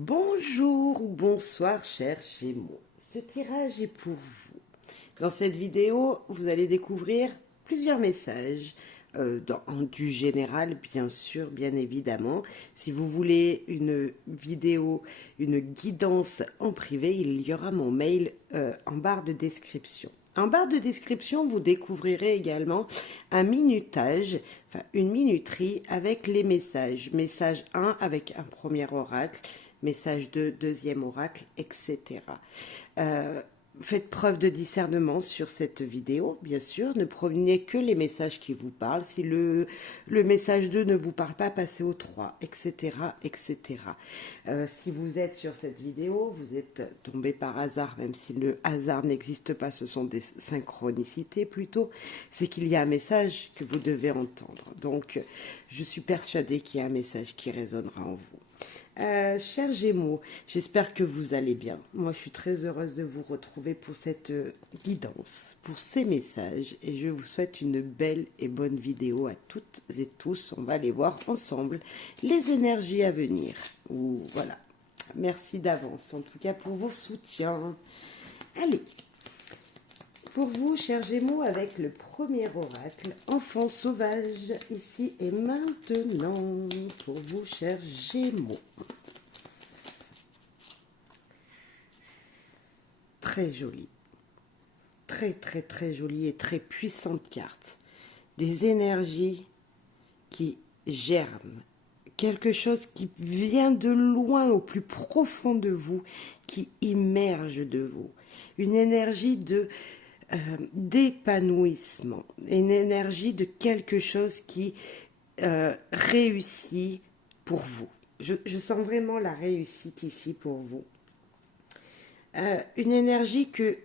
Bonjour ou bonsoir chers Gémeaux, ce tirage est pour vous. Dans cette vidéo, vous allez découvrir plusieurs messages du général, bien sûr, bien évidemment. Si vous voulez une vidéo, une guidance en privé, il y aura mon mail en barre de description. En barre de description, vous découvrirez également un minutage, enfin une minuterie avec les messages. Message 1 avec un premier oracle, message 2, deuxième oracle, etc. Faites preuve de discernement sur cette vidéo, bien sûr. Ne prenez que les messages qui vous parlent. Si le message 2 ne vous parle pas, passez au 3, etc. etc. Si vous êtes sur cette vidéo, vous êtes tombé par hasard, même si le hasard n'existe pas, ce sont des synchronicités plutôt, c'est qu'il y a un message que vous devez entendre. Donc, je suis persuadée qu'il y a un message qui résonnera en vous. Chers Gémeaux, j'espère que vous allez bien. Moi, je suis très heureuse de vous retrouver pour cette guidance, pour ces messages. Et je vous souhaite une belle et bonne vidéo à toutes et tous. On va aller voir ensemble les énergies à venir. Voilà. Merci d'avance, en tout cas, pour vos soutiens. Allez. Pour vous, chers Gémeaux, avec le premier oracle, enfant sauvage, ici et maintenant. Pour vous, chers Gémeaux. Très jolie. Très, très, très jolie et très puissante carte. Des énergies qui germent. Quelque chose qui vient de loin, au plus profond de vous, qui immerge de vous. Une énergie d'épanouissement, une énergie de quelque chose qui réussit pour vous. Je sens vraiment la réussite ici pour vous. Une énergie que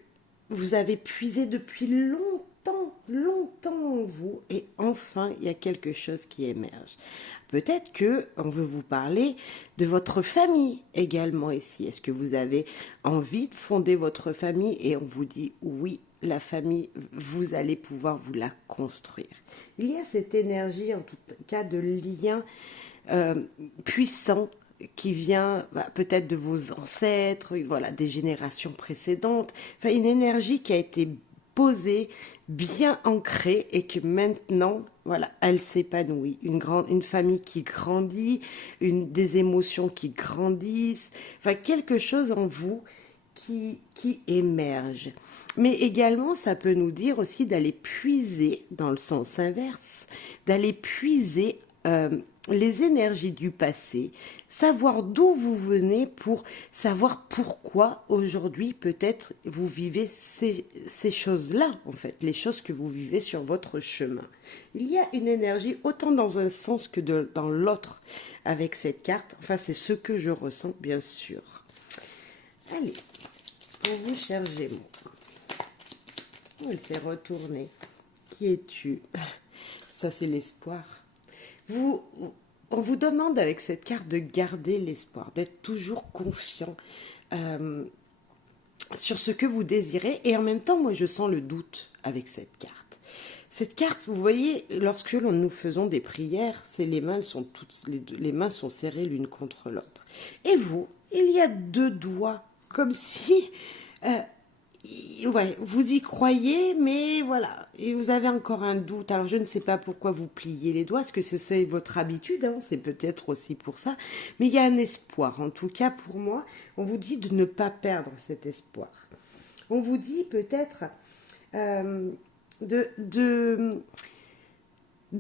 vous avez puisée depuis longtemps en vous, et enfin il y a quelque chose qui émerge. Peut-être que on veut vous parler de votre famille également ici. Est-ce que vous avez envie de fonder votre famille et on vous dit oui, la famille, vous allez pouvoir vous la construire. Il y a cette énergie en tout cas de lien puissant qui vient peut-être de vos ancêtres, voilà, des générations précédentes. Enfin, une énergie qui a été posée, bien ancrée et que maintenant, voilà, elle s'épanouit. Une famille qui grandit, des émotions qui grandissent. Enfin, quelque chose en vous qui émerge. Mais également, ça peut nous dire aussi d'aller puiser, dans le sens inverse, d'aller puiser les énergies du passé, savoir d'où vous venez pour savoir pourquoi aujourd'hui peut-être vous vivez ces choses-là, en fait, les choses que vous vivez sur votre chemin. Il y a une énergie autant dans un sens que dans l'autre avec cette carte. Enfin, c'est ce que je ressens, bien sûr. Allez, pour vous, chers Gémeaux. Oh, elle s'est retournée. Qui es-tu? Ça, c'est l'espoir. On vous demande avec cette carte de garder l'espoir, d'être toujours confiant sur ce que vous désirez. Et en même temps, moi, je sens le doute avec cette carte. Cette carte, vous voyez, lorsque nous faisons des prières, les mains sont serrées l'une contre l'autre. Et vous, il y a deux doigts, comme si... ouais, vous y croyez, mais voilà, et vous avez encore un doute. Alors je ne sais pas pourquoi vous pliez les doigts, parce que c'est votre habitude, hein, c'est peut-être aussi pour ça, mais il y a un espoir. En tout cas, pour moi, on vous dit de ne pas perdre cet espoir. On vous dit peut-être de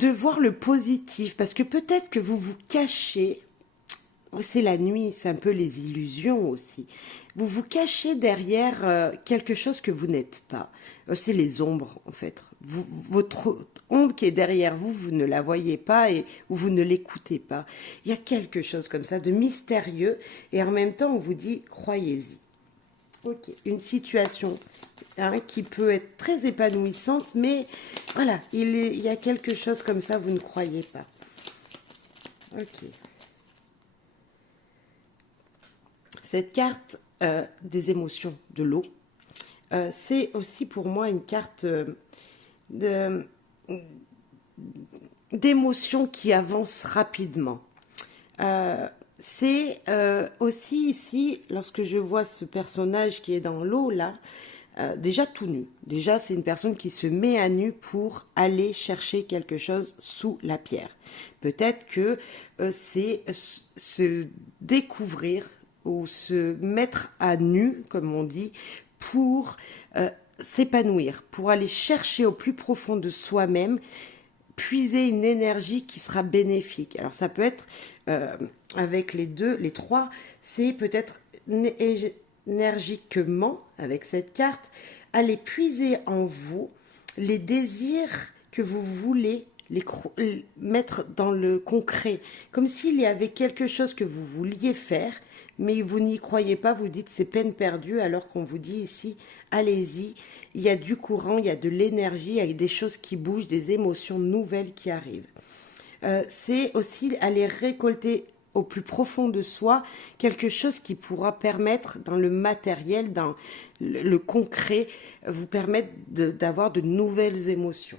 voir le positif, parce que peut-être que vous vous cachez. C'est la nuit, c'est un peu les illusions aussi. Vous vous cachez derrière quelque chose que vous n'êtes pas. C'est les ombres, en fait. Votre ombre qui est derrière vous, vous ne la voyez pas ou vous ne l'écoutez pas. Il y a quelque chose comme ça de mystérieux et en même temps, on vous dit, croyez-y. Ok, une situation qui peut être très épanouissante, mais voilà, il y a quelque chose comme ça, vous ne croyez pas. Ok. Cette carte des émotions, de l'eau, c'est aussi pour moi une carte d'émotions qui avancent rapidement. c'est aussi ici, lorsque je vois ce personnage qui est dans l'eau là, déjà tout nu. Déjà, c'est une personne qui se met à nu pour aller chercher quelque chose sous la pierre. Peut-être que c'est se découvrir ou se mettre à nu, comme on dit, pour s'épanouir, pour aller chercher au plus profond de soi-même, puiser une énergie qui sera bénéfique. Alors ça peut être avec les deux, les trois, c'est peut-être énergiquement avec cette carte, aller puiser en vous les désirs que vous voulez mettre dans le concret, comme s'il y avait quelque chose que vous vouliez faire, mais vous n'y croyez pas, vous dites c'est peine perdue, alors qu'on vous dit ici, allez-y, il y a du courant, il y a de l'énergie, il y a des choses qui bougent, des émotions nouvelles qui arrivent. C'est aussi aller récolter au plus profond de soi quelque chose qui pourra permettre dans le matériel, dans le concret, vous permettre d'avoir de nouvelles émotions.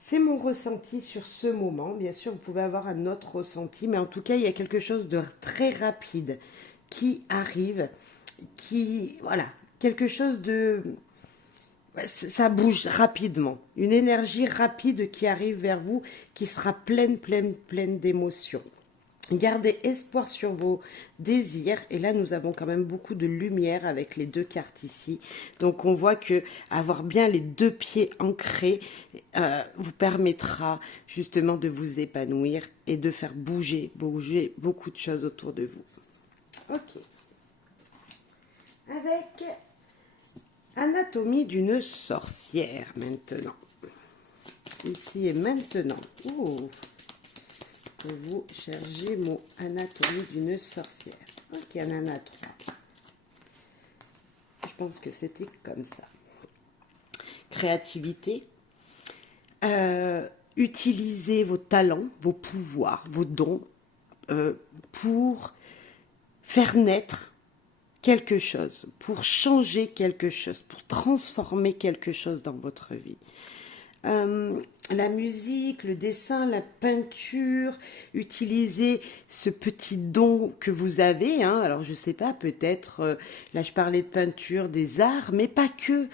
C'est mon ressenti sur ce moment. Bien sûr, vous pouvez avoir un autre ressenti, mais en tout cas, il y a quelque chose de très rapide qui arrive, voilà, quelque chose de, ça bouge rapidement, une énergie rapide qui arrive vers vous, qui sera pleine d'émotions. Gardez espoir sur vos désirs. Et là, nous avons quand même beaucoup de lumière avec les deux cartes ici. Donc, on voit que avoir bien les deux pieds ancrés vous permettra justement de vous épanouir et de faire bouger beaucoup de choses autour de vous. Ok. Avec anatomie d'une sorcière maintenant. Ici et maintenant. Ouh. Pour vous chercher mot anatomie d'une sorcière. Ok, on en a 3. Je pense que c'était comme ça. Créativité. Utilisez vos talents, vos pouvoirs, vos dons pour faire naître quelque chose, pour changer quelque chose, pour transformer quelque chose dans votre vie. La musique, le dessin, la peinture, utilisez ce petit don que vous avez. Alors je sais pas, peut-être, là je parlais de peinture, des arts, mais pas que.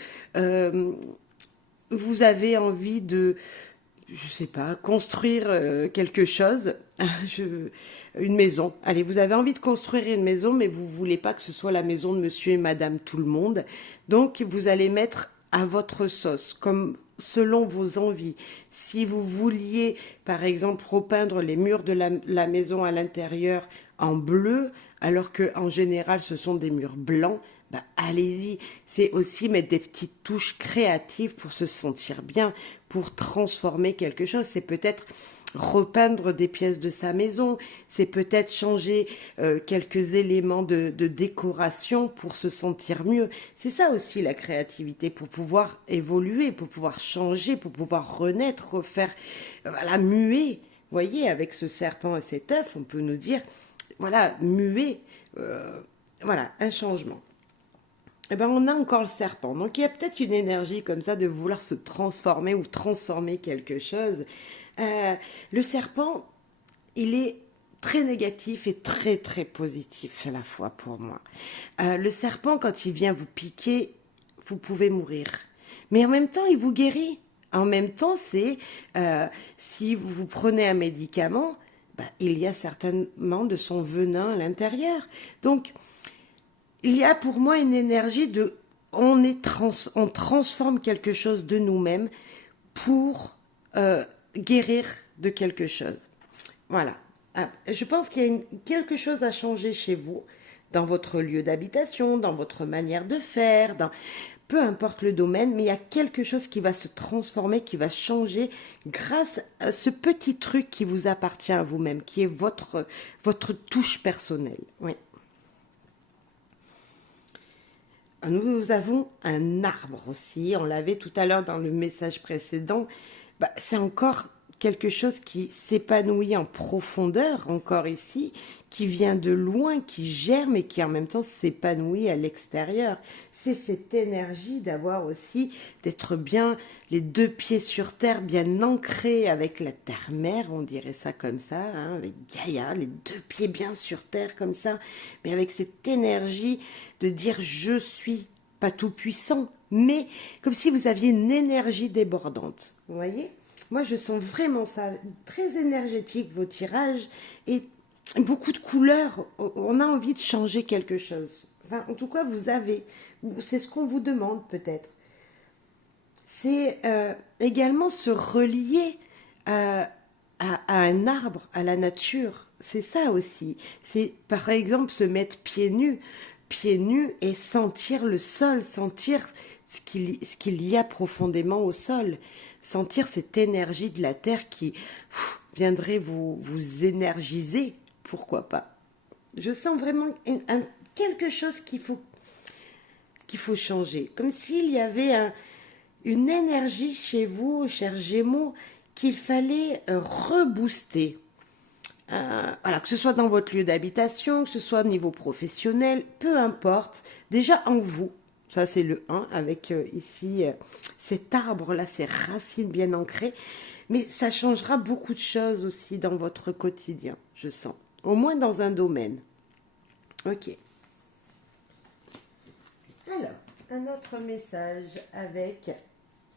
Vous avez envie de, je sais pas, construire quelque chose, une maison. Allez, vous avez envie de construire une maison, mais vous voulez pas que ce soit la maison de monsieur et madame tout le monde. Donc vous allez mettre à votre sauce, comme selon vos envies. Si vous vouliez, par exemple, repeindre les murs de la maison à l'intérieur en bleu, alors que en général ce sont des murs blancs, bah, allez-y. C'est aussi mettre des petites touches créatives pour se sentir bien, pour transformer quelque chose. C'est peut-être repeindre des pièces de sa maison, c'est peut-être changer quelques éléments de décoration pour se sentir mieux. C'est ça aussi la créativité, pour pouvoir évoluer, pour pouvoir changer, pour pouvoir renaître, refaire, voilà, muer. Vous voyez, avec ce serpent et cet œuf, on peut nous dire, voilà, muer, voilà, un changement. Eh ben, on a encore le serpent. Donc, il y a peut-être une énergie comme ça de vouloir se transformer ou transformer quelque chose. Le serpent, il est très négatif et très positif à la fois pour moi. Le serpent, quand il vient vous piquer, vous pouvez mourir. Mais en même temps, il vous guérit. En même temps, c'est si vous prenez un médicament, bah, il y a certainement de son venin à l'intérieur. Donc, il y a pour moi une énergie de on transforme quelque chose de nous-mêmes pour guérir de quelque chose. Voilà. Je pense qu'il y a quelque chose à changer chez vous, dans votre lieu d'habitation, dans votre manière de faire, peu importe le domaine, mais il y a quelque chose qui va se transformer, qui va changer grâce à ce petit truc qui vous appartient à vous-même, qui est votre touche personnelle. Oui. Nous avons un arbre aussi, on l'avait tout à l'heure dans le message précédent. Bah, c'est encore quelque chose qui s'épanouit en profondeur, encore ici, qui vient de loin, qui germe et qui en même temps s'épanouit à l'extérieur. C'est cette énergie d'avoir aussi, d'être bien les deux pieds sur terre, bien ancrés avec la terre-mère, on dirait ça comme ça, hein, avec Gaïa, les deux pieds bien sur terre comme ça, mais avec cette énergie de dire je suis pas tout puissant, mais comme si vous aviez une énergie débordante. Vous voyez? Moi, je sens vraiment ça, très énergétique, vos tirages, et beaucoup de couleurs. On a envie de changer quelque chose. Enfin, en tout cas, c'est ce qu'on vous demande peut-être. C'est également se relier à un arbre, à la nature. C'est ça aussi. C'est par exemple se mettre pieds nus et sentir le sol, sentir ce qu'il y a profondément au sol, sentir cette énergie de la terre qui viendrait vous énergiser, pourquoi pas. Je sens vraiment quelque chose qu'il faut changer, comme s'il y avait une énergie chez vous, chers Gémeaux, qu'il fallait rebooster. Voilà, que ce soit dans votre lieu d'habitation, que ce soit au niveau professionnel, peu importe, déjà en vous. Ça, c'est le 1, avec ici cet arbre-là, ces racines bien ancrées. Mais ça changera beaucoup de choses aussi dans votre quotidien, je sens. Au moins dans un domaine. Ok. Alors, un autre message avec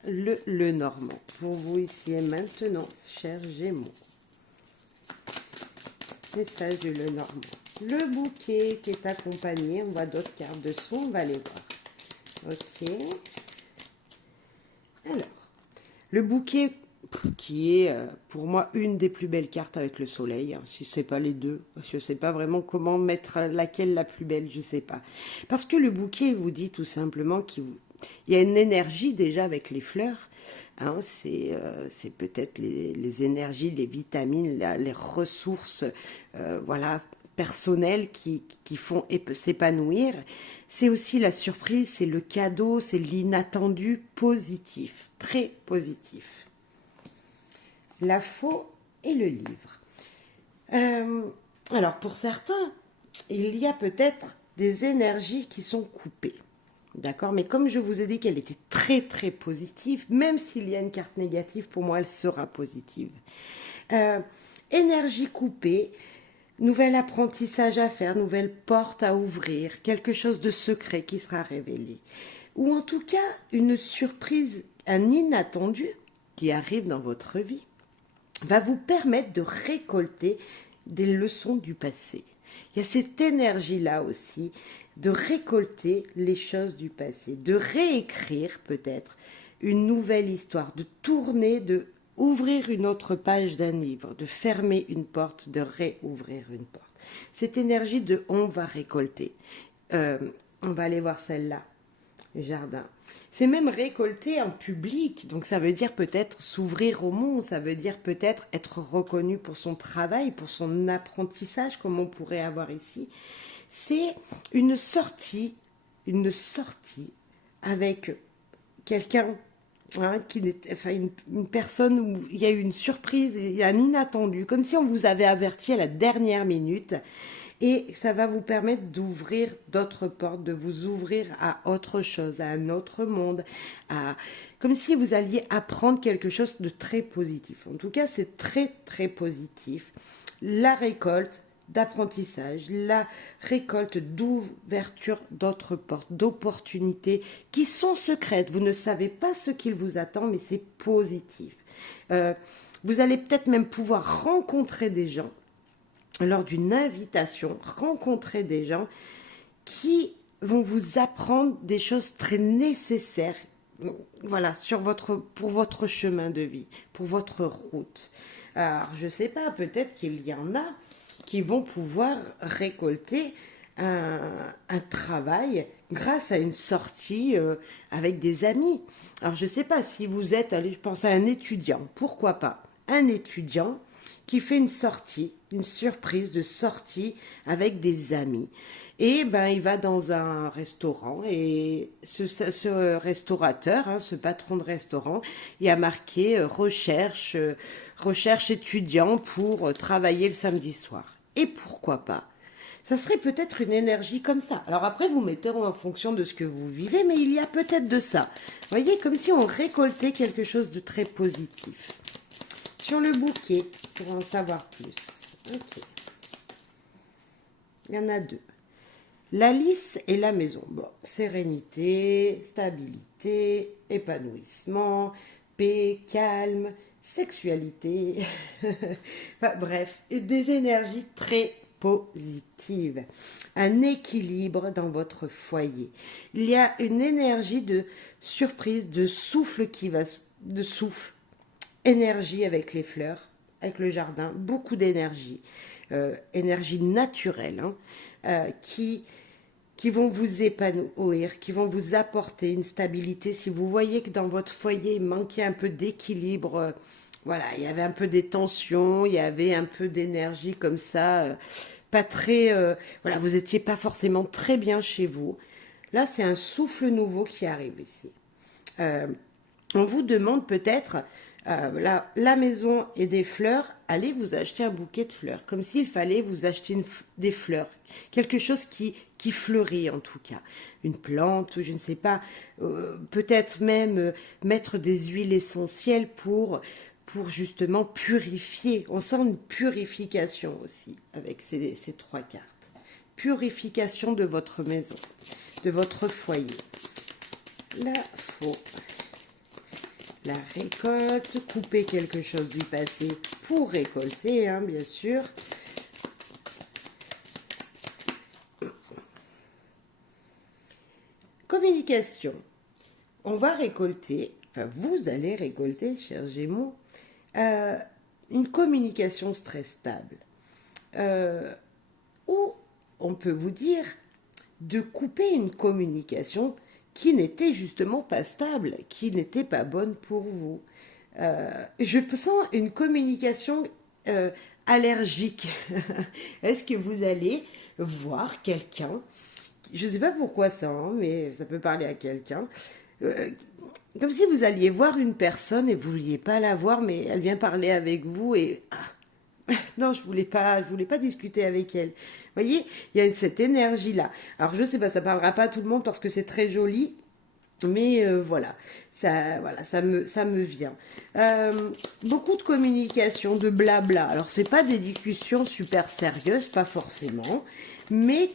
le Normand. Pour vous ici et maintenant, chers Gémeaux. Message du le Normand. Le bouquet qui est accompagné, on voit d'autres cartes dessous, on va les voir. Ok. Alors, le bouquet qui est pour moi une des plus belles cartes avec le soleil, hein, si ce n'est pas les deux, je ne sais pas vraiment comment mettre laquelle la plus belle, je ne sais pas. Parce que le bouquet vous dit tout simplement qu'il y a une énergie déjà avec les fleurs, hein, c'est peut-être les énergies, les vitamines, les ressources voilà, personnelles qui font s'épanouir. C'est aussi la surprise, c'est le cadeau, c'est l'inattendu positif, très positif. La faux et le livre. Alors pour certains, il y a peut-être des énergies qui sont coupées. D'accord? Mais comme je vous ai dit qu'elle était très très positive, même s'il y a une carte négative, pour moi elle sera positive. Énergie coupée, nouvel apprentissage à faire, nouvelle porte à ouvrir, quelque chose de secret qui sera révélé. Ou en tout cas, une surprise, un inattendu qui arrive dans votre vie, va vous permettre de récolter des leçons du passé. Il y a cette énergie-là aussi de récolter les choses du passé, de réécrire peut-être une nouvelle histoire, de tourner, de ouvrir une autre page d'un livre, de fermer une porte, de réouvrir une porte. Cette énergie de on va récolter. On va aller voir celle-là. Jardin. C'est même récolter en public, donc ça veut dire peut-être s'ouvrir au monde, ça veut dire peut-être être reconnu pour son travail, pour son apprentissage, comme on pourrait avoir ici. C'est une sortie avec quelqu'un, hein, une personne où il y a eu une surprise, il y a un inattendu, comme si on vous avait averti à la dernière minute. Et ça va vous permettre d'ouvrir d'autres portes, de vous ouvrir à autre chose, à un autre monde, comme si vous alliez apprendre quelque chose de très positif. En tout cas, c'est très, très positif. La récolte d'apprentissage, la récolte d'ouverture d'autres portes, d'opportunités qui sont secrètes. Vous ne savez pas ce qu'il vous attend, mais c'est positif. Vous allez peut-être même pouvoir rencontrer des gens lors d'une invitation, rencontrer des gens qui vont vous apprendre des choses très nécessaires, voilà, pour votre chemin de vie, pour votre route. Alors, je ne sais pas, peut-être qu'il y en a qui vont pouvoir récolter un travail grâce à une sortie avec des amis. Alors, je ne sais pas si vous êtes, allez, je pense à un étudiant, pourquoi pas, un étudiant qui fait une sortie, une surprise de sortie avec des amis. Et ben, il va dans un restaurant et ce restaurateur, hein, ce patron de restaurant, il a marqué recherche étudiant pour travailler le samedi soir. Et pourquoi pas? Ça serait peut-être une énergie comme ça. Alors après, vous mettez en fonction de ce que vous vivez, mais il y a peut-être de ça. Vous voyez, comme si on récoltait quelque chose de très positif. Sur le bouquet, pour en savoir plus. Ok. Il y en a deux. La lys et la maison. Bon, sérénité, stabilité, épanouissement, paix, calme, sexualité. Enfin, bref, des énergies très positives. Un équilibre dans votre foyer. Il y a une énergie de surprise, de souffle qui va... de souffle, énergie avec les fleurs, avec le jardin, beaucoup d'énergie. Énergie naturelle, hein, qui vont vous épanouir, qui vont vous apporter une stabilité. Si vous voyez que dans votre foyer, il manquait un peu d'équilibre, voilà, il y avait un peu des tensions, il y avait un peu d'énergie comme ça, pas très, voilà, vous n'étiez pas forcément très bien chez vous. Là, c'est un souffle nouveau qui arrive ici. Euh, on vous demande peut-être la maison et des fleurs, allez vous acheter un bouquet de fleurs, comme s'il fallait vous acheter des fleurs, quelque chose qui fleurit en tout cas, une plante, je ne sais pas, peut-être même mettre des huiles essentielles pour justement purifier. On sent une purification aussi avec ces trois cartes. Purification de votre maison, de votre foyer. La faux. La récolte, couper quelque chose du passé pour récolter, hein, bien sûr. Communication. On va récolter, enfin vous allez récolter, chers Gémeaux, une communication très stable. Ou on peut vous dire de couper une communication qui n'était justement pas stable, qui n'était pas bonne pour vous. Je sens une communication allergique. Est-ce que vous allez voir quelqu'un, je ne sais pas pourquoi ça, hein, mais ça peut parler à quelqu'un, euh, comme si vous alliez voir une personne et vous ne vouliez pas la voir, mais elle vient parler avec vous et... non, je voulais pas discuter avec elle. Vous voyez, il y a cette énergie-là. Alors, je sais pas, ça parlera pas à tout le monde parce que c'est très joli, mais voilà, ça me vient. Beaucoup de communication, de blabla. Alors, c'est pas des discussions super sérieuses, pas forcément, mais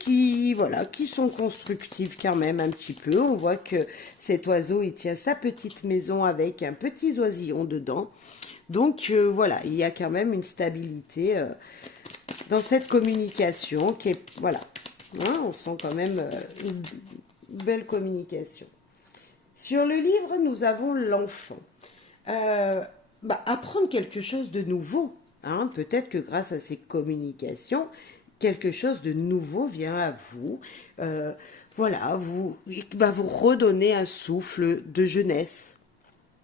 voilà, qui sont constructives quand même un petit peu. On voit que cet oiseau, il tient sa petite maison avec un petit oisillon dedans. Donc voilà, il y a quand même une stabilité dans cette communication qui est, voilà, hein, on sent quand même une belle communication. Sur le livre, nous avons l'enfant. Apprendre quelque chose de nouveau, hein, peut-être que grâce à ces communications, quelque chose de nouveau vient à vous. Voilà, il va vous redonner un souffle de jeunesse.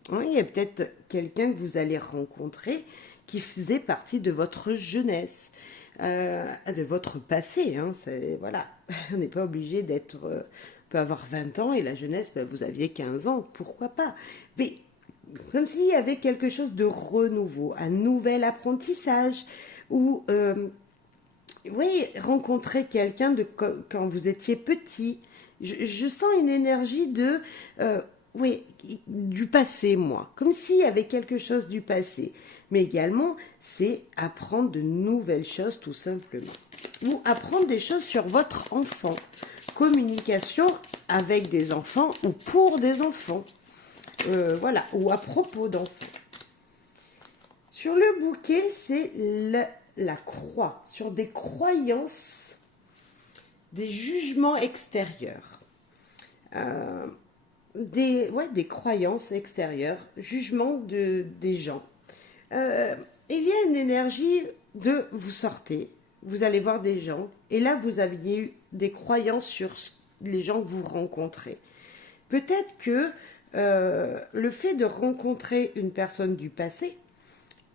Oui, il y a peut-être quelqu'un que vous allez rencontrer qui faisait partie de votre jeunesse, de votre passé. Hein, voilà, on n'est pas obligé d'être... on peut avoir 20 ans et la jeunesse, vous aviez 15 ans, pourquoi pas? Mais comme s'il y avait quelque chose de renouveau, un nouvel apprentissage, ou oui, rencontrer quelqu'un de quand vous étiez petit. Je sens une énergie de... oui, du passé, moi. Comme s'il y avait quelque chose du passé. Mais également, c'est apprendre de nouvelles choses, tout simplement. Ou apprendre des choses sur votre enfant. Communication avec des enfants ou pour des enfants. Voilà, ou à propos d'enfants. Sur le bouquet, c'est la croix. Sur des croyances, des jugements extérieurs. Des croyances extérieures, jugement des gens. Il y a une énergie de vous sortez, vous allez voir des gens, et là vous aviez eu des croyances sur les gens que vous rencontrez. Peut-être que le fait de rencontrer une personne du passé,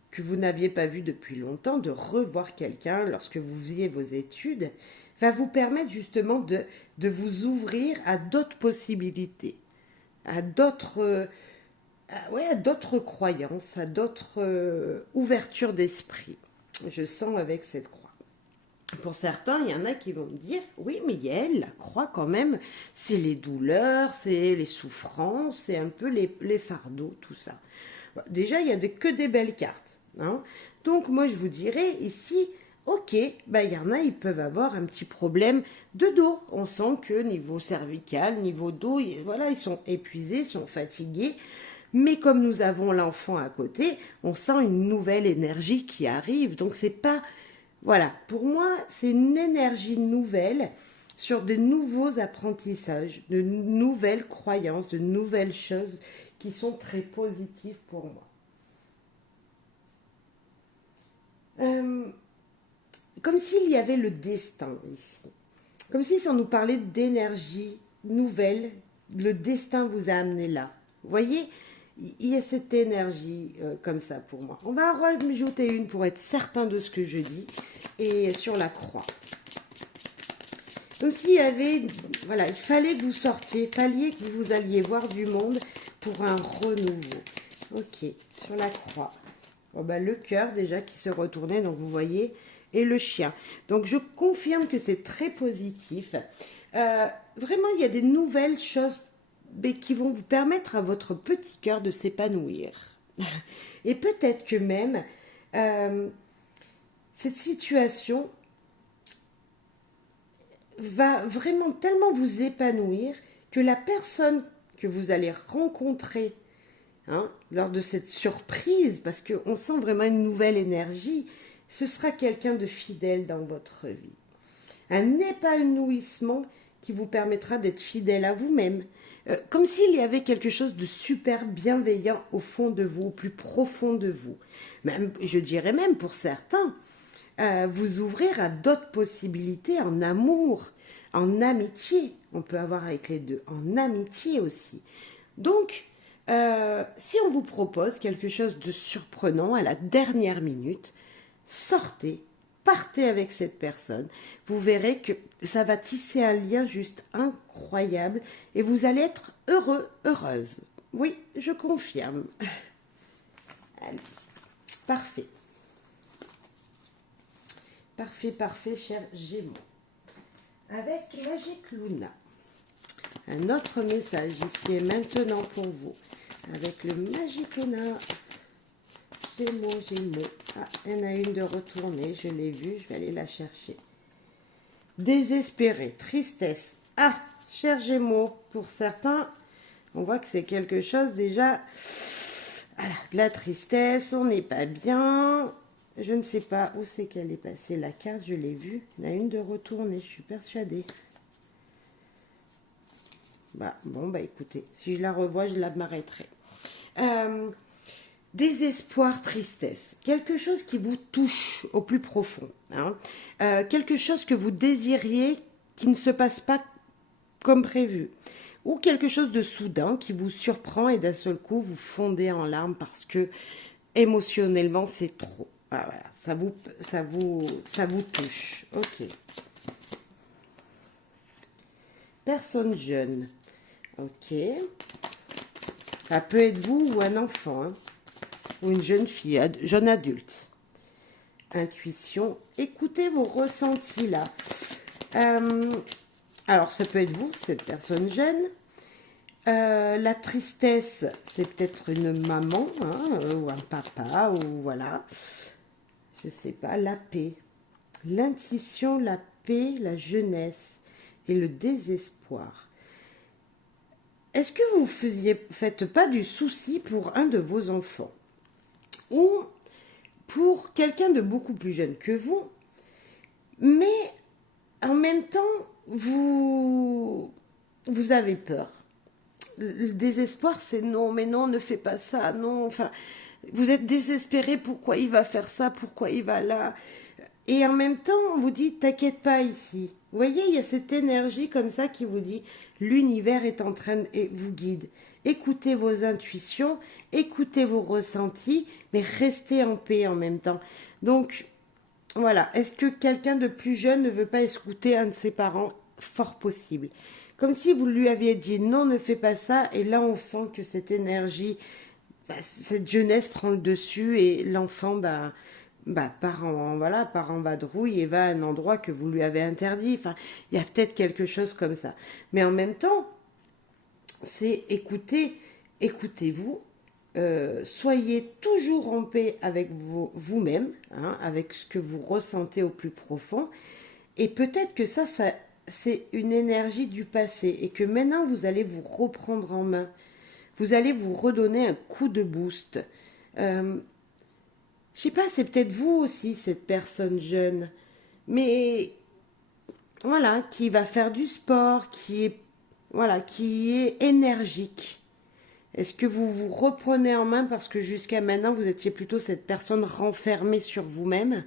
que vous n'aviez pas vu depuis longtemps, de revoir quelqu'un lorsque vous faisiez vos études, va vous permettre justement de vous ouvrir à d'autres possibilités, à d'autres à d'autres croyances, à d'autres ouvertures d'esprit. Je sens avec cette croix. Pour certains, il y en a qui vont me dire, oui, mais Yael, la croix quand même, c'est les douleurs, c'est les souffrances, c'est un peu les fardeaux, tout ça. Bon, déjà, il n'y a que des belles cartes, hein. Donc moi, je vous dirais ici, ok, bah, il y en a, ils peuvent avoir un petit problème de dos. On sent que niveau cervical, niveau dos, voilà, ils sont épuisés, ils sont fatigués. Mais comme nous avons l'enfant à côté, on sent une nouvelle énergie qui arrive. Donc c'est pas, voilà, pour moi, c'est une énergie nouvelle sur de nouveaux apprentissages, de nouvelles croyances, de nouvelles choses qui sont très positives pour moi. Euh, Comme s'il y avait le destin ici. Comme si on nous parlait d'énergie nouvelle, le destin vous a amené là. Vous voyez, il y a cette énergie comme ça pour moi. On va rajouter une pour être certain de ce que je dis. Et sur la croix. Comme s'il y avait, voilà, il fallait que vous sortiez, il fallait que vous alliez voir du monde pour un renouveau. Ok, sur la croix. Bon, ben, le cœur déjà qui se retournait, donc vous voyez, et le chien. Donc je confirme que c'est très positif. Vraiment, il y a des nouvelles choses qui vont vous permettre à votre petit cœur de s'épanouir. Et peut-être que même cette situation va vraiment tellement vous épanouir que la personne que vous allez rencontrer, hein, lors de cette surprise, parce qu'on sent vraiment une nouvelle énergie, ce sera quelqu'un de fidèle dans votre vie. Un épanouissement qui vous permettra d'être fidèle à vous-même. Comme s'il y avait quelque chose de super bienveillant au fond de vous, au plus profond de vous. Même, je dirais même pour certains, vous ouvrir à d'autres possibilités en amour, en amitié. On peut avoir avec les deux, en amitié aussi. Donc, si on vous propose quelque chose de surprenant à la dernière minute, sortez, partez avec cette personne. Vous verrez que ça va tisser un lien juste incroyable et vous allez être heureux, heureuse. Oui, je confirme. Allez, parfait. Parfait, parfait, cher Gémeaux. Avec Magic Luna. Un autre message ici et maintenant pour vous. Avec le Magic Luna. Gémeaux, Gémeaux. Ah, il y en a une de retournée, je l'ai vue, je vais aller la chercher. Désespéré, tristesse. Ah, cher Gémeaux, pour certains, on voit que c'est quelque chose déjà... Voilà, de la tristesse, on n'est pas bien. Je ne sais pas où c'est qu'elle est passée, la carte, je l'ai vue. Il y en a une de retournée, je suis persuadée. Bah, bon, bah écoutez, si je la revois, je la m'arrêterai. Désespoir, tristesse. Quelque chose qui vous touche au plus profond. Hein. Quelque chose que vous désiriez qui ne se passe pas comme prévu. Ou quelque chose de soudain qui vous surprend et d'un seul coup, vous fondez en larmes parce que émotionnellement, c'est trop. Ah, voilà, ça vous touche. Ok. Personne jeune. Ok. Ça peut être vous ou un enfant, hein, ou une jeune fille, jeune adulte. Intuition. Écoutez vos ressentis là. Alors, ça peut être vous, cette personne jeune. La tristesse, c'est peut-être une maman, hein, ou un papa, ou voilà. Je sais pas, la paix. L'intuition, la paix, la jeunesse et le désespoir. Est-ce que vous faites pas du souci pour un de vos enfants? Ou pour quelqu'un de beaucoup plus jeune que vous, mais en même temps, vous avez peur. Le désespoir, c'est non, mais non, ne fais pas ça, non, enfin, vous êtes désespéré, pourquoi il va faire ça, pourquoi il va là. Et en même temps, on vous dit, t'inquiète pas ici. Vous voyez, il y a cette énergie comme ça qui vous dit, l'univers est en train de vous guide. Écoutez vos intuitions, écoutez vos ressentis, mais restez en paix en même temps. Donc, voilà. Est-ce que quelqu'un de plus jeune ne veut pas écouter un de ses parents? Fort possible. Comme si vous lui aviez dit non, ne fais pas ça. Et là, on sent que cette énergie, cette jeunesse prend le dessus et l'enfant, bah, voilà, part en vadrouille et va à un endroit que vous lui avez interdit. Enfin, il y a peut-être quelque chose comme ça. Mais en même temps, c'est écoutez-vous, soyez toujours en paix avec vous-même, hein, avec ce que vous ressentez au plus profond. Et peut-être que ça c'est une énergie du passé et que maintenant vous allez vous reprendre en main. Vous allez vous redonner un coup de boost. Euh, je sais pas, c'est peut-être vous aussi, cette personne jeune, mais voilà, qui va faire du sport, qui est énergique. Est-ce que vous vous reprenez en main parce que jusqu'à maintenant vous étiez plutôt cette personne renfermée sur vous-même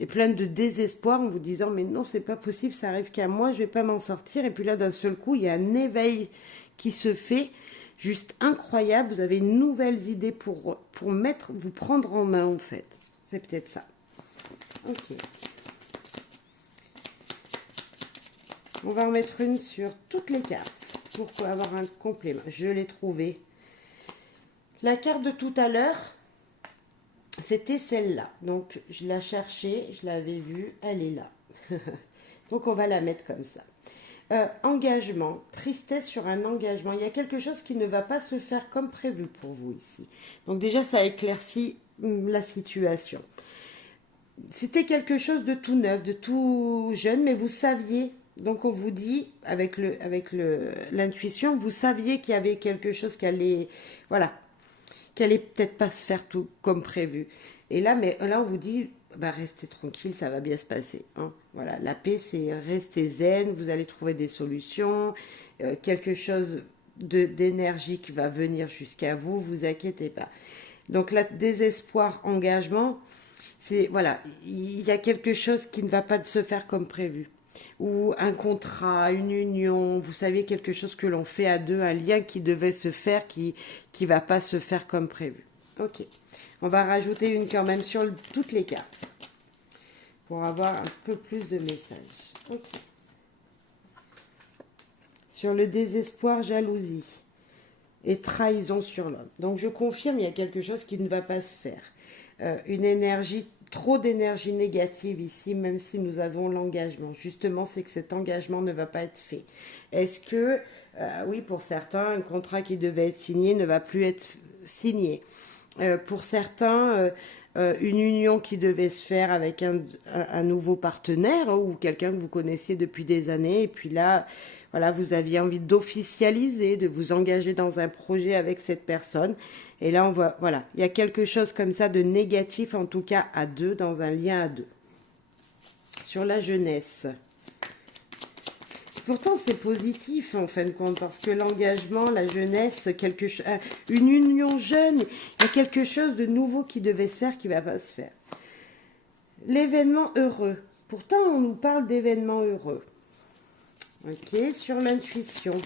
et pleine de désespoir en vous disant mais non c'est pas possible, ça arrive qu'à moi, je vais pas m'en sortir et puis là d'un seul coup il y a un éveil qui se fait juste incroyable, vous avez une nouvelle idée pour vous prendre en main en fait. C'est peut-être ça. Ok. On va en mettre une sur toutes les cartes pour avoir un complément. Je l'ai trouvé. La carte de tout à l'heure, c'était celle-là. Donc, je la cherchais, je l'avais vue, elle est là. Donc, on va la mettre comme ça. Engagement, tristesse sur un engagement. Il y a quelque chose qui ne va pas se faire comme prévu pour vous ici. Donc, déjà, ça éclaircit la situation. C'était quelque chose de tout neuf, de tout jeune, mais vous saviez. Donc on vous dit avec l'intuition, vous saviez qu'il y avait quelque chose voilà, qui allait peut-être pas se faire tout comme prévu. Et là, mais là on vous dit, bah restez tranquille, ça va bien se passer. Hein. Voilà, la paix, c'est rester zen, vous allez trouver des solutions, quelque chose d'énergie qui va venir jusqu'à vous, vous inquiétez pas. Donc là, désespoir, engagement. C'est voilà, il y a quelque chose qui ne va pas se faire comme prévu. Ou un contrat, une union, vous savez, quelque chose que l'on fait à deux, un lien qui devait se faire, qui va pas se faire comme prévu. Ok. On va rajouter une quand même sur toutes les cartes. Pour avoir un peu plus de messages. Ok. Sur le désespoir, jalousie et trahison sur l'homme. Donc je confirme, il y a quelque chose qui ne va pas se faire. Une énergie, trop d'énergie négative ici, même si nous avons l'engagement. Justement, c'est que cet engagement ne va pas être fait. Est-ce que, oui, pour certains, un contrat qui devait être signé ne va plus être signé. Pour certains, une union qui devait se faire avec un nouveau partenaire, hein, ou quelqu'un que vous connaissiez depuis des années, et puis là, voilà, vous aviez envie d'officialiser, de vous engager dans un projet avec cette personne. Et là, on voit, voilà, il y a quelque chose comme ça de négatif, en tout cas à deux, dans un lien à deux. Sur la jeunesse. Pourtant, c'est positif, en fin de compte, parce que l'engagement, la jeunesse, une union jeune, il y a quelque chose de nouveau qui devait se faire, qui ne va pas se faire. L'événement heureux. Pourtant, on nous parle d'événements heureux. Ok, sur l'intuition.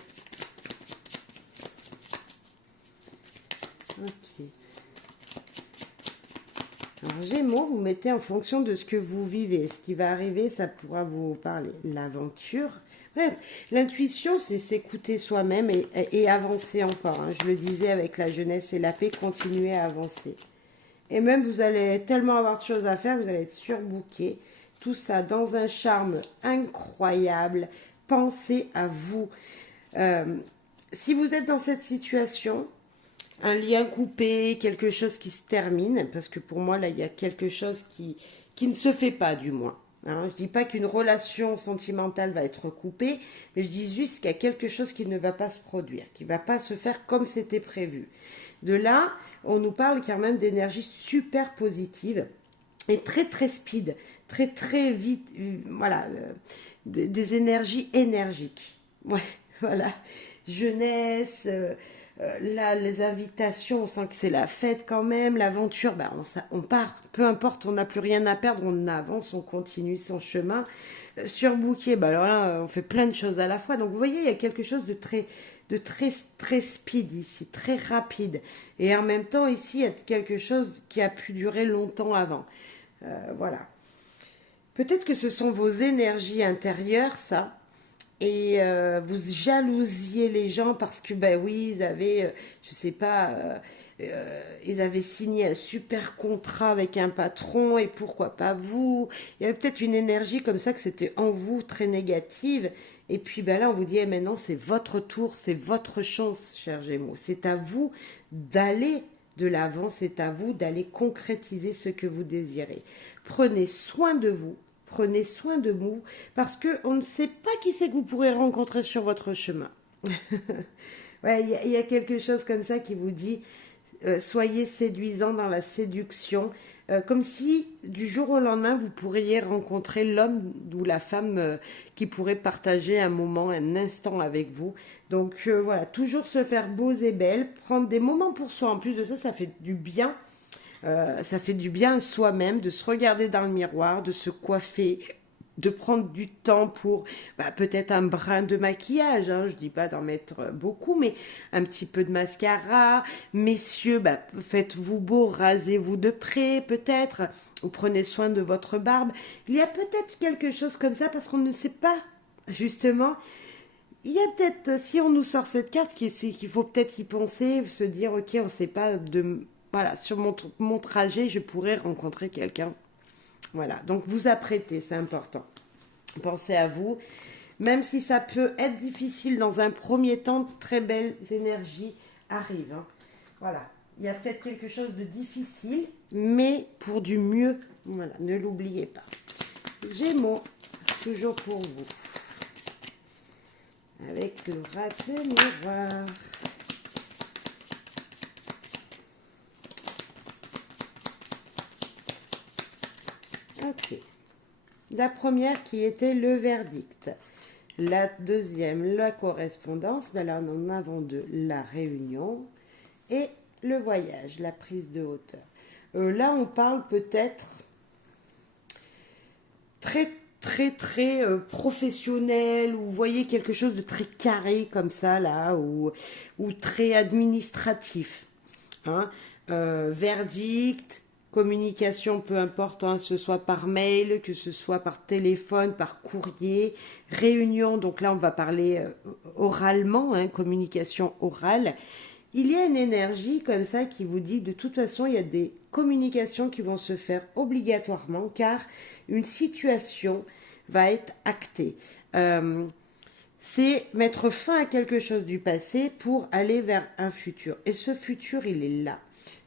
Ok. Alors, Gémeaux, vous mettez en fonction de ce que vous vivez. Ce qui va arriver, ça pourra vous parler. L'aventure. Bref, l'intuition, c'est s'écouter soi-même et avancer encore. Hein. Je le disais avec la jeunesse et la paix, continuer à avancer. Et même, vous allez tellement avoir de choses à faire, vous allez être surbooké. Tout ça dans un charme incroyable. Pensez à vous. Si vous êtes dans cette situation, un lien coupé, quelque chose qui se termine, parce que pour moi, là, il y a quelque chose qui ne se fait pas, du moins. Hein, je ne dis pas qu'une relation sentimentale va être coupée, mais je dis juste qu'il y a quelque chose qui ne va pas se produire, qui ne va pas se faire comme c'était prévu. De là, on nous parle quand même d'énergie super positive et très très speed, très très vite, voilà, des énergies énergiques. Ouais, voilà, jeunesse, là, les invitations, on sent que c'est la fête quand même, l'aventure, ben on part, peu importe, on n'a plus rien à perdre, on avance, on continue son chemin. Surbooké, ben alors là, on fait plein de choses à la fois. Donc vous voyez, il y a quelque chose très speed ici, très rapide. Et en même temps, ici, il y a quelque chose qui a pu durer longtemps avant. Voilà. Peut-être que ce sont vos énergies intérieures, ça. Et vous jalousiez les gens parce que, ben oui, ils avaient, je sais pas, ils avaient signé un super contrat avec un patron et pourquoi pas vous. Il y avait peut-être une énergie comme ça que c'était en vous très négative. Et puis ben là, on vous dit, maintenant c'est votre tour, c'est votre chance, cher Gémeaux. C'est à vous d'aller de l'avant, c'est à vous d'aller concrétiser ce que vous désirez. Prenez soin de vous, prenez soin de vous, parce qu'on ne sait pas qui c'est que vous pourrez rencontrer sur votre chemin. Ouais, il y a quelque chose comme ça qui vous dit soyez séduisant dans la séduction, comme si du jour au lendemain vous pourriez rencontrer l'homme ou la femme qui pourrait partager un moment, un instant avec vous. Donc voilà, toujours se faire beaux et belles, prendre des moments pour soi. En plus de ça, ça fait du bien. Ça fait du bien à soi-même de se regarder dans le miroir, de se coiffer, de prendre du temps pour peut-être un brin de maquillage, hein, je dis pas d'en mettre beaucoup, mais un petit peu de mascara. Messieurs, faites-vous beau, rasez-vous de près peut-être, ou prenez soin de votre barbe. Il y a peut-être quelque chose comme ça parce qu'on ne sait pas, justement. Il y a peut-être, si on nous sort cette carte, qu'il faut peut-être y penser, se dire, ok, on ne sait pas de... Voilà, sur mon trajet, je pourrais rencontrer quelqu'un. Voilà, donc vous apprêtez, c'est important. Pensez à vous. Même si ça peut être difficile dans un premier temps, très belles énergies arrivent, hein. Voilà, il y a peut-être quelque chose de difficile, mais pour du mieux. Voilà, ne l'oubliez pas. Gémeaux, toujours pour vous. Avec l'oracle miroir. Ok. La première qui était le verdict. La deuxième, la correspondance. Ben là, nous en avons deux. La réunion et le voyage, la prise de hauteur. Là, on parle peut-être très professionnel, ou vous voyez quelque chose de très carré comme ça, là, ou très administratif. Hein. Verdict, communication, peu importe, hein, que ce soit par mail, que ce soit par téléphone, par courrier, réunion, donc là on va parler oralement, hein, communication orale. Il y a une énergie comme ça qui vous dit de toute façon il y a des communications qui vont se faire obligatoirement car une situation va être actée. C'est mettre fin à quelque chose du passé pour aller vers un futur. Et ce futur, il est là.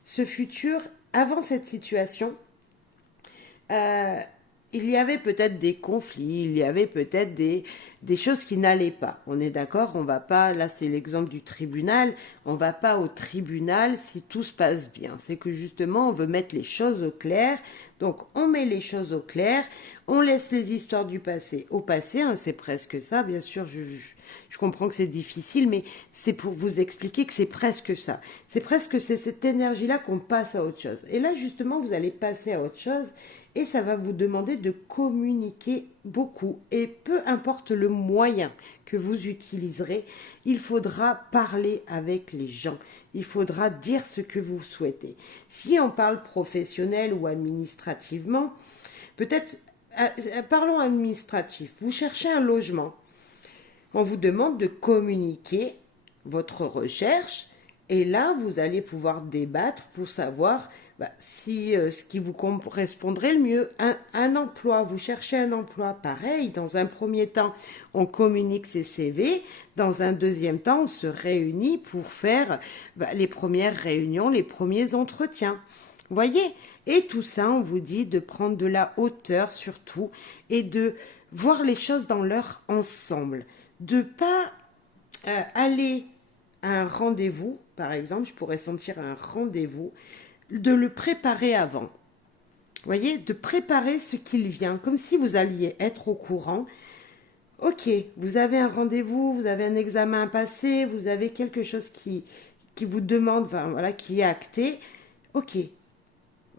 Ce futur, avant cette situation, il y avait peut-être des conflits, il y avait peut-être des choses qui n'allaient pas. On est d'accord, on va pas, là c'est l'exemple du tribunal, on va pas au tribunal si tout se passe bien. C'est que justement on veut mettre les choses au clair, donc on met les choses au clair, on laisse les histoires du passé au passé, hein, c'est presque ça, bien sûr, je comprends que c'est difficile, mais c'est pour vous expliquer que c'est presque ça. C'est presque cette énergie-là qu'on passe à autre chose. Et là justement vous allez passer à autre chose, et ça va vous demander de communiquer beaucoup. Et peu importe le moyen que vous utiliserez, il faudra parler avec les gens. Il faudra dire ce que vous souhaitez. Si on parle professionnel ou administrativement, peut-être, parlons administratif. Vous cherchez un logement. On vous demande de communiquer votre recherche. Et là, vous allez pouvoir débattre pour savoir si ce qui vous correspondrait le mieux. Un emploi, vous cherchez un emploi, pareil, dans un premier temps, on communique ses CV, dans un deuxième temps, on se réunit pour faire les premières réunions, les premiers entretiens. Vous voyez? Et tout ça, on vous dit de prendre de la hauteur surtout et de voir les choses dans leur ensemble. De ne pas aller à un rendez-vous, par exemple, je pourrais sentir un rendez-vous, de le préparer avant. Vous voyez, de préparer ce qu'il vient, comme si vous alliez être au courant. Ok, vous avez un rendez-vous, vous avez un examen à passer, vous avez quelque chose qui vous demande, voilà, qui est acté. Ok,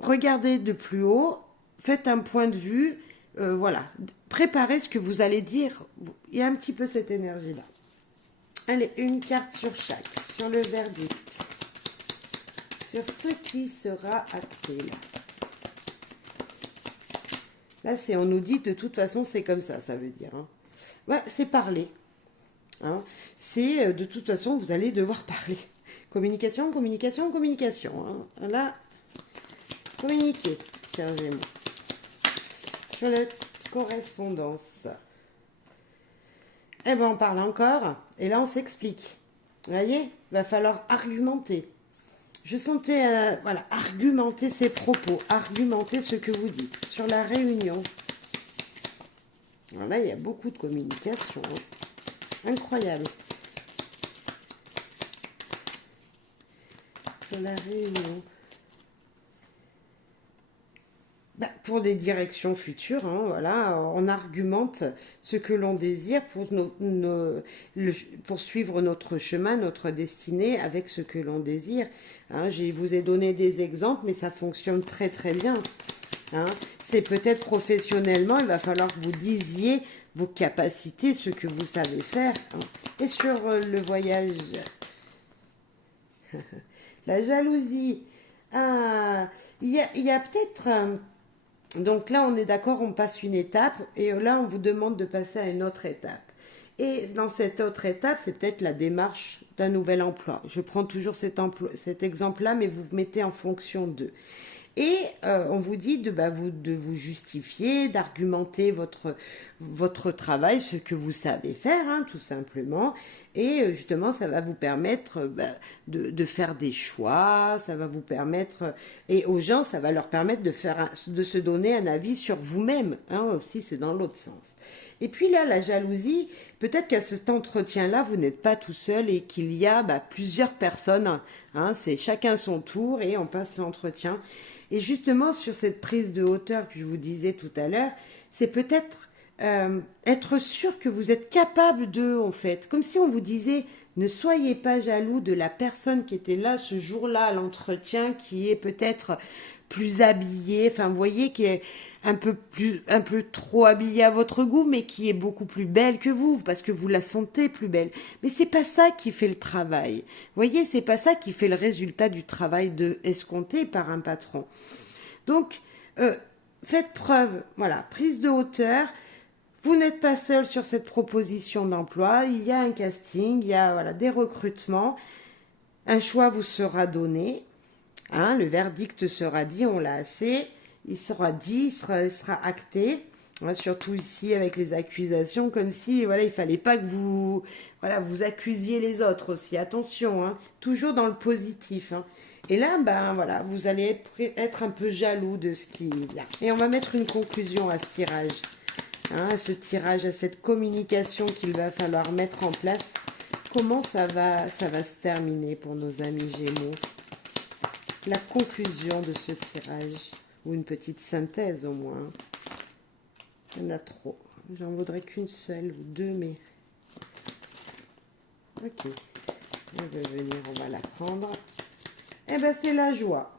regardez de plus haut, faites un point de vue, voilà, préparez ce que vous allez dire. Il y a un petit peu cette énergie-là. Allez, une carte sur chaque, sur le verdict, sur ce qui sera acté là. Là, on nous dit de toute façon, c'est comme ça veut dire. Hein. Ouais, c'est parler. Hein. C'est de toute façon, vous allez devoir parler. Communication, communication, communication. Hein. Là, communiquer, chers Gémeaux. Sur la correspondance. Eh ben, on parle encore. Et là, on s'explique. Vous voyez, il va falloir argumenter. Je sentais, voilà, argumenter ses propos, argumenter ce que vous dites. Sur la réunion. Alors là, il y a beaucoup de communication. Hein. Incroyable. Sur la réunion. Bah, pour des directions futures, hein, voilà, on argumente ce que l'on désire pour, pour suivre notre chemin, notre destinée avec ce que l'on désire. Hein, je vous ai donné des exemples, mais ça fonctionne très très bien. Hein. C'est peut-être professionnellement, il va falloir que vous disiez vos capacités, ce que vous savez faire. Hein. Et sur le voyage, la jalousie, il y a peut-être... donc là, on est d'accord, on passe une étape et là, on vous demande de passer à une autre étape. Et dans cette autre étape, c'est peut-être la démarche d'un nouvel emploi. Je prends toujours cet exemple-là, mais vous mettez en fonction d'eux. Et on vous dit de vous justifier, d'argumenter votre travail, ce que vous savez faire, hein, tout simplement. Et justement, ça va vous permettre de faire des choix, ça va vous permettre... Et aux gens, ça va leur permettre de se donner un avis sur vous-même. Hein, aussi, c'est dans l'autre sens. Et puis là, la jalousie, peut-être qu'à cet entretien-là, vous n'êtes pas tout seul et qu'il y a plusieurs personnes. Hein, c'est chacun son tour et on passe l'entretien. Et justement, sur cette prise de hauteur que je vous disais tout à l'heure, c'est peut-être être sûr que vous êtes capable de, en fait. Comme si on vous disait, ne soyez pas jaloux de la personne qui était là ce jour-là à l'entretien, qui est peut-être plus habillée, enfin, vous voyez, qui est un peu trop habillée à votre goût, mais qui est beaucoup plus belle que vous, parce que vous la sentez plus belle. Mais c'est pas ça qui fait le travail. Vous voyez, c'est pas ça qui fait le résultat du travail escompté par un patron. Donc, faites preuve, voilà, prise de hauteur. Vous n'êtes pas seul sur cette proposition d'emploi. Il y a un casting, il y a des recrutements. Un choix vous sera donné. Hein, le verdict sera dit, on l'a assez. Il sera dit, il sera acté. Hein, surtout ici avec les accusations, comme si il fallait pas que vous accusiez les autres aussi. Attention, hein, toujours dans le positif. Hein. Et là, vous allez être un peu jaloux de ce qui vient. Et on va mettre une conclusion à ce tirage. Hein, à ce tirage, à cette communication qu'il va falloir mettre en place. Comment ça va se terminer pour nos amis Gémeaux? La conclusion de ce tirage, ou une petite synthèse au moins. Il y en a trop. J'en voudrais qu'une seule ou deux, mais... Ok. Elle va venir, on va la prendre. Eh bien, c'est la joie.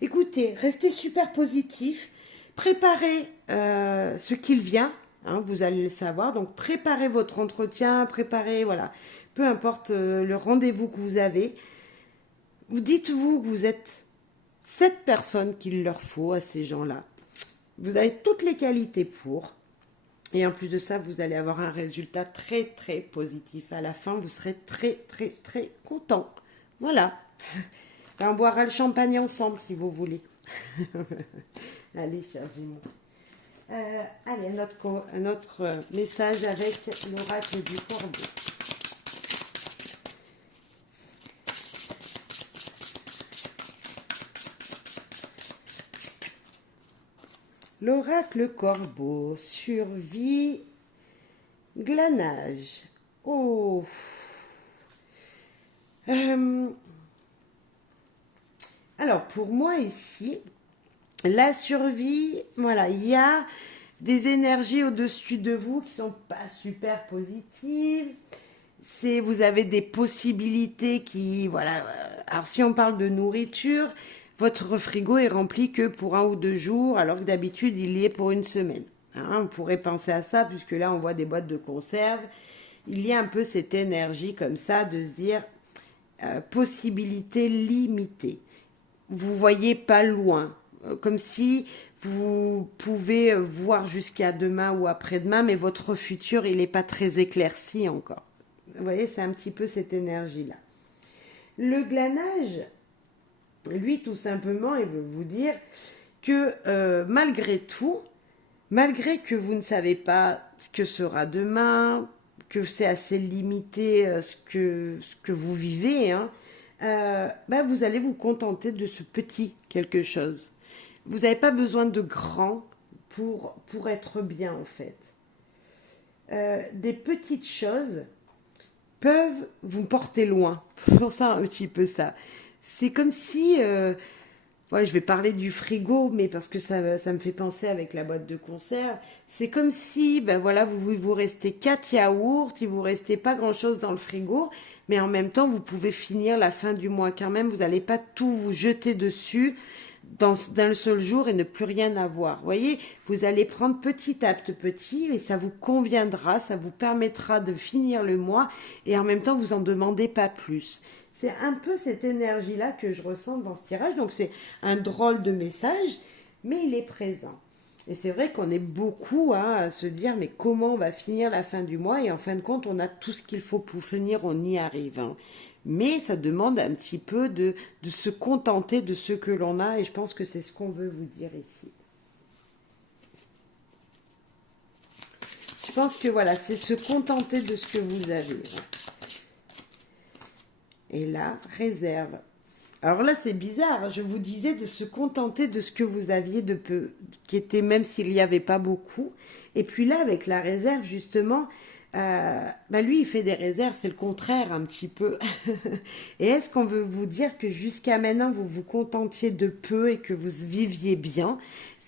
Écoutez, restez super positif. Préparez ce qu'il vient. Hein, vous allez le savoir. Donc, préparez votre entretien. Préparez, voilà. Peu importe le rendez-vous que vous avez. Vous dites-vous que vous êtes cette personne qu'il leur faut à ces gens-là. Vous avez toutes les qualités pour. Et en plus de ça, vous allez avoir un résultat très, très positif. À la fin, vous serez très, très, très content. Voilà. Et on boira le champagne ensemble, si vous voulez. Allez, chers Gémeaux. Allez, un autre message avec l'oracle du Corbeau. L'oracle Corbeau, survie, glanage. Oh. Alors, pour moi ici, la survie, voilà, il y a des énergies au-dessus de vous qui sont pas super positives. Vous avez des possibilités qui, voilà. Alors, si on parle de nourriture, votre frigo est rempli que pour 1 ou 2 jours, alors que d'habitude, il y est pour une semaine. Hein, on pourrait penser à ça, puisque là, on voit des boîtes de conserve. Il y a un peu cette énergie comme ça de se dire possibilité limitée. Vous voyez pas loin, comme si vous pouvez voir jusqu'à demain ou après-demain, mais votre futur, il n'est pas très éclairci encore. Vous voyez, c'est un petit peu cette énergie-là. Le glanage, lui, tout simplement, il veut vous dire que malgré tout, malgré que vous ne savez pas ce que sera demain, que c'est assez limité ce que vous vivez, hein, vous allez vous contenter de ce petit quelque chose. Vous n'avez pas besoin de grand pour être bien, en fait. Des petites choses peuvent vous porter loin. Pour ça, un petit peu ça. C'est comme si... ouais, je vais parler du frigo, mais parce que ça me fait penser avec la boîte de conserve. C'est comme si, ben voilà, vous restez 4 yaourts, il vous restait pas grand-chose dans le frigo, mais en même temps, vous pouvez finir la fin du mois quand même. Vous n'allez pas tout vous jeter dessus d'un seul jour et ne plus rien avoir. Vous voyez, vous allez prendre petit à petit et ça vous conviendra, ça vous permettra de finir le mois et en même temps, vous en demandez pas plus. C'est un peu cette énergie-là que je ressens dans ce tirage. Donc c'est un drôle de message, mais il est présent. Et c'est vrai qu'on est beaucoup à se dire, mais comment on va finir la fin du mois? Et en fin de compte, on a tout ce qu'il faut pour finir, on y arrive. Hein. Mais ça demande un petit peu de se contenter de ce que l'on a. Et je pense que c'est ce qu'on veut vous dire ici. Je pense que voilà, c'est se contenter de ce que vous avez. Et là, réserve. Alors là, c'est bizarre. Je vous disais de se contenter de ce que vous aviez de peu, qui était même s'il n'y avait pas beaucoup. Et puis là, avec la réserve, justement, lui, il fait des réserves. C'est le contraire un petit peu. Et est-ce qu'on veut vous dire que jusqu'à maintenant, vous vous contentiez de peu et que vous viviez bien,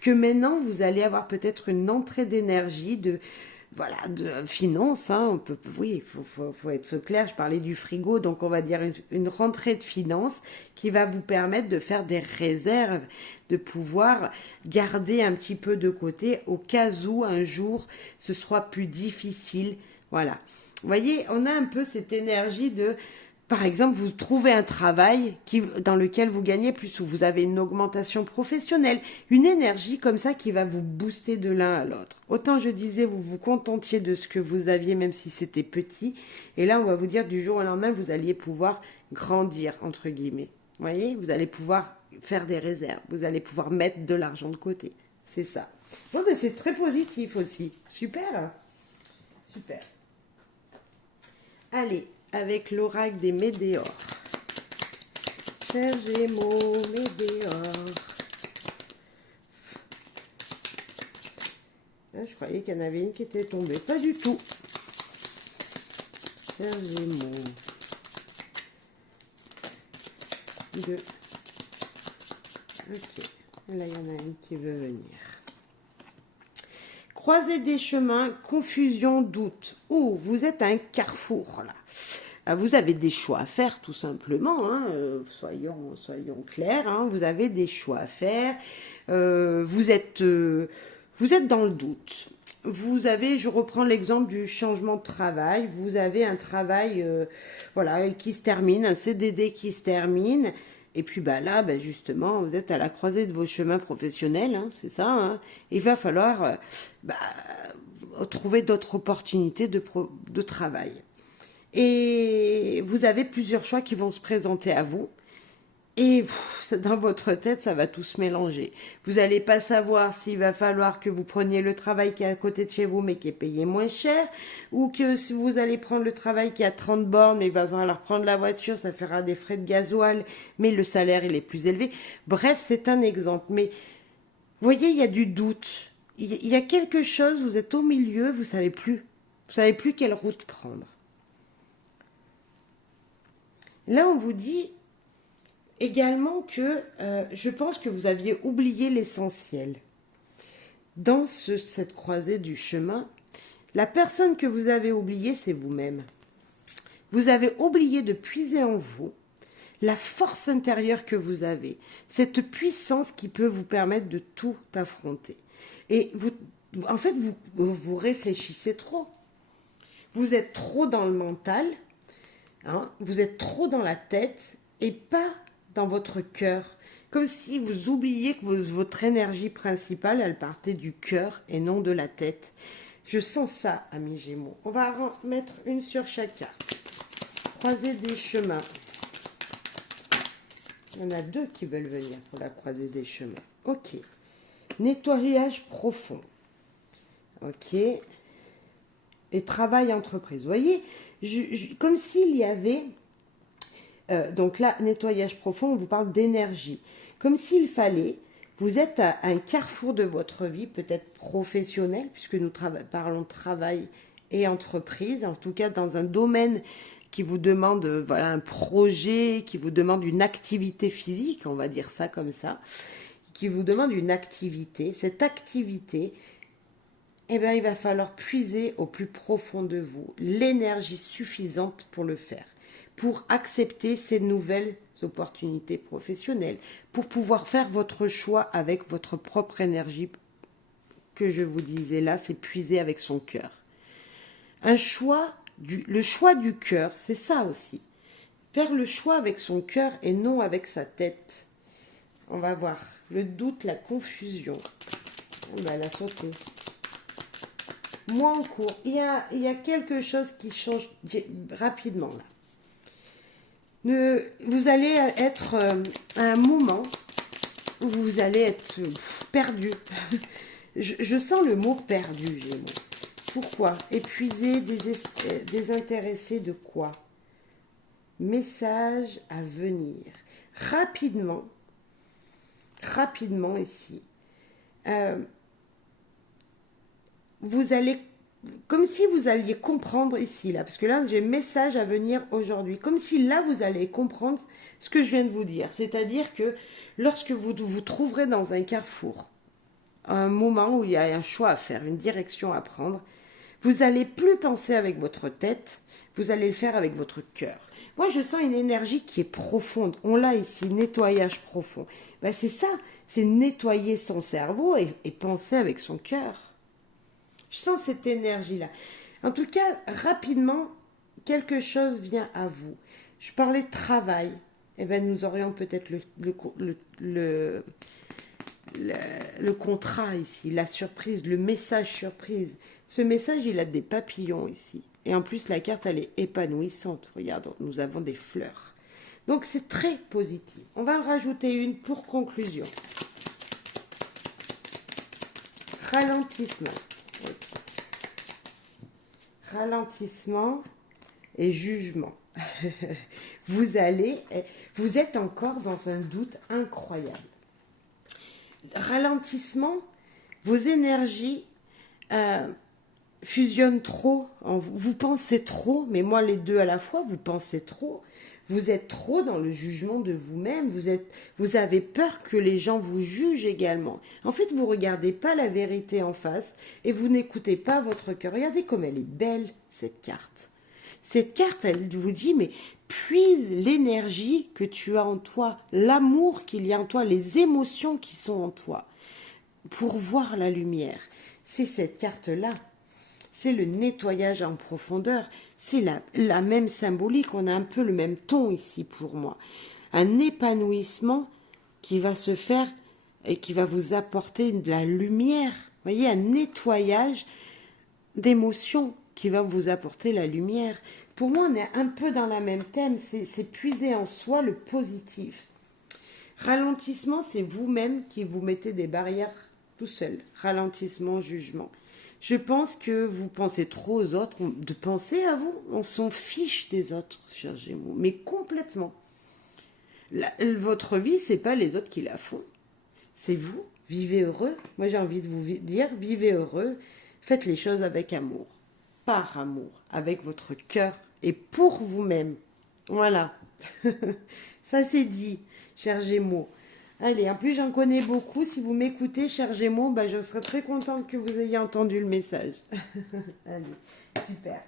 que maintenant, vous allez avoir peut-être une entrée d'énergie, de finances, hein, oui, faut être clair, je parlais du frigo, donc on va dire une rentrée de finances qui va vous permettre de faire des réserves, de pouvoir garder un petit peu de côté au cas où un jour ce soit plus difficile, voilà. Vous voyez, on a un peu cette énergie de... Par exemple, vous trouvez un travail dans lequel vous gagnez plus ou vous avez une augmentation professionnelle, une énergie comme ça qui va vous booster de l'un à l'autre. Autant je disais, vous vous contentiez de ce que vous aviez même si c'était petit. Et là, on va vous dire du jour au lendemain, vous alliez pouvoir grandir, entre guillemets. Vous voyez, vous allez pouvoir faire des réserves, vous allez pouvoir mettre de l'argent de côté. C'est ça. Bon, ben, c'est très positif aussi. Super. Super. Allez. Avec l'oracle des Médéors. Chers Gémeaux, Médéors. Ah, je croyais qu'il y en avait une qui était tombée. Pas du tout. Chers Gémeaux. 2. Ok. Là, il y en a une qui veut venir. Croisée des chemins, confusion, doute. Oh, vous êtes à un carrefour, là. Vous avez des choix à faire, tout simplement. Hein, soyons clairs. Hein, vous avez des choix à faire. Vous êtes dans le doute. Vous avez, je reprends l'exemple du changement de travail. Vous avez un travail, qui se termine, un CDD qui se termine. Et puis là, justement, vous êtes à la croisée de vos chemins professionnels, hein, c'est ça. Hein. Il va falloir trouver d'autres opportunités de travail. Et vous avez plusieurs choix qui vont se présenter à vous. Et dans votre tête, ça va tout se mélanger. Vous n'allez pas savoir s'il va falloir que vous preniez le travail qui est à côté de chez vous, mais qui est payé moins cher, ou que si vous allez prendre le travail qui est à 30 bornes, il va falloir prendre la voiture, ça fera des frais de gasoil, mais le salaire, il est plus élevé. Bref, c'est un exemple. Mais vous voyez, il y a du doute. Il y a quelque chose, vous êtes au milieu, vous savez plus. Vous savez plus quelle route prendre. Là, on vous dit également que je pense que vous aviez oublié l'essentiel. Dans cette croisée du chemin, la personne que vous avez oubliée, c'est vous-même. Vous avez oublié de puiser en vous la force intérieure que vous avez, cette puissance qui peut vous permettre de tout affronter. Et vous réfléchissez trop. Vous êtes trop dans le mental, hein, vous êtes trop dans la tête et pas dans votre cœur. Comme si vous oubliez que votre énergie principale, elle partait du cœur et non de la tête. Je sens ça, amis Gémeaux. On va en mettre une sur chaque carte. Croisée des chemins. Il y en a deux qui veulent venir pour la croisée des chemins. Ok. Nettoyage profond. Ok. Et travail entreprise. Vous voyez, comme s'il y avait... donc là, nettoyage profond, on vous parle d'énergie. Comme s'il fallait... Vous êtes à un carrefour de votre vie, peut-être professionnel, puisque nous parlons de travail et entreprise, en tout cas dans un domaine qui vous demande voilà, un projet, qui vous demande une activité physique, on va dire ça comme ça, qui vous demande une activité. Cette activité, eh bien, il va falloir puiser au plus profond de vous l'énergie suffisante pour le faire, pour accepter ces nouvelles opportunités professionnelles, pour pouvoir faire votre choix avec votre propre énergie, que je vous disais là, c'est puiser avec son cœur. Le choix du cœur, c'est ça aussi. Faire le choix avec son cœur et non avec sa tête. On va voir. Le doute, la confusion. Elle a sauté. Moi en cours, il y a quelque chose qui change rapidement là. Vous allez être à un moment où vous allez être perdu. Je sens le mot perdu, Gémeaux. Pourquoi? Épuisé, désintéressé de quoi? Message à venir. Rapidement ici. Vous allez, comme si vous alliez comprendre ici, là, parce que là, j'ai message à venir aujourd'hui. Comme si là, vous allez comprendre ce que je viens de vous dire. C'est-à-dire que lorsque vous vous trouverez dans un carrefour, un moment où il y a un choix à faire, une direction à prendre, vous n'allez plus penser avec votre tête, vous allez le faire avec votre cœur. Moi, je sens une énergie qui est profonde. On l'a ici, nettoyage profond. Ben, c'est ça, c'est nettoyer son cerveau et penser avec son cœur. Je sens cette énergie-là. En tout cas, rapidement, quelque chose vient à vous. Je parlais de travail. Eh bien, nous aurions peut-être le contrat ici, la surprise, le message surprise. Ce message, il a des papillons ici. Et en plus, la carte, elle est épanouissante. Regarde, nous avons des fleurs. Donc, c'est très positif. On va en rajouter une pour conclusion. Ralentissement. Okay. Ralentissement et jugement. Vous êtes encore dans un doute incroyable. Ralentissement, vos énergies fusionnent trop. Vous pensez trop, mais moi les deux à la fois, vous pensez trop. Vous êtes trop dans le jugement de vous-même. Vous avez peur que les gens vous jugent également. En fait, vous ne regardez pas la vérité en face et vous n'écoutez pas votre cœur. Regardez comme elle est belle, cette carte. Cette carte, elle vous dit, mais puise l'énergie que tu as en toi, l'amour qu'il y a en toi, les émotions qui sont en toi, pour voir la lumière. C'est cette carte-là. C'est le nettoyage en profondeur. C'est la même symbolique. On a un peu le même ton ici pour moi. Un épanouissement qui va se faire et qui va vous apporter de la lumière. Vous voyez, un nettoyage d'émotions qui va vous apporter la lumière. Pour moi, on est un peu dans la même thème. C'est puiser en soi le positif. Ralentissement, c'est vous-même qui vous mettez des barrières tout seul. Ralentissement, jugement. Je pense que vous pensez trop aux autres, de penser à vous. On s'en fiche des autres, chers Gémeaux, mais complètement. Votre vie, c'est pas les autres qui la font. C'est vous. Vivez heureux. Moi, j'ai envie de vous dire, vivez heureux. Faites les choses avec amour. Par amour. Avec votre cœur et pour vous-même. Voilà. Ça, c'est dit, chers Gémeaux. Allez, en plus j'en connais beaucoup. Si vous m'écoutez, chers Gémeaux, ben, je serai très contente que vous ayez entendu le message. Allez, super.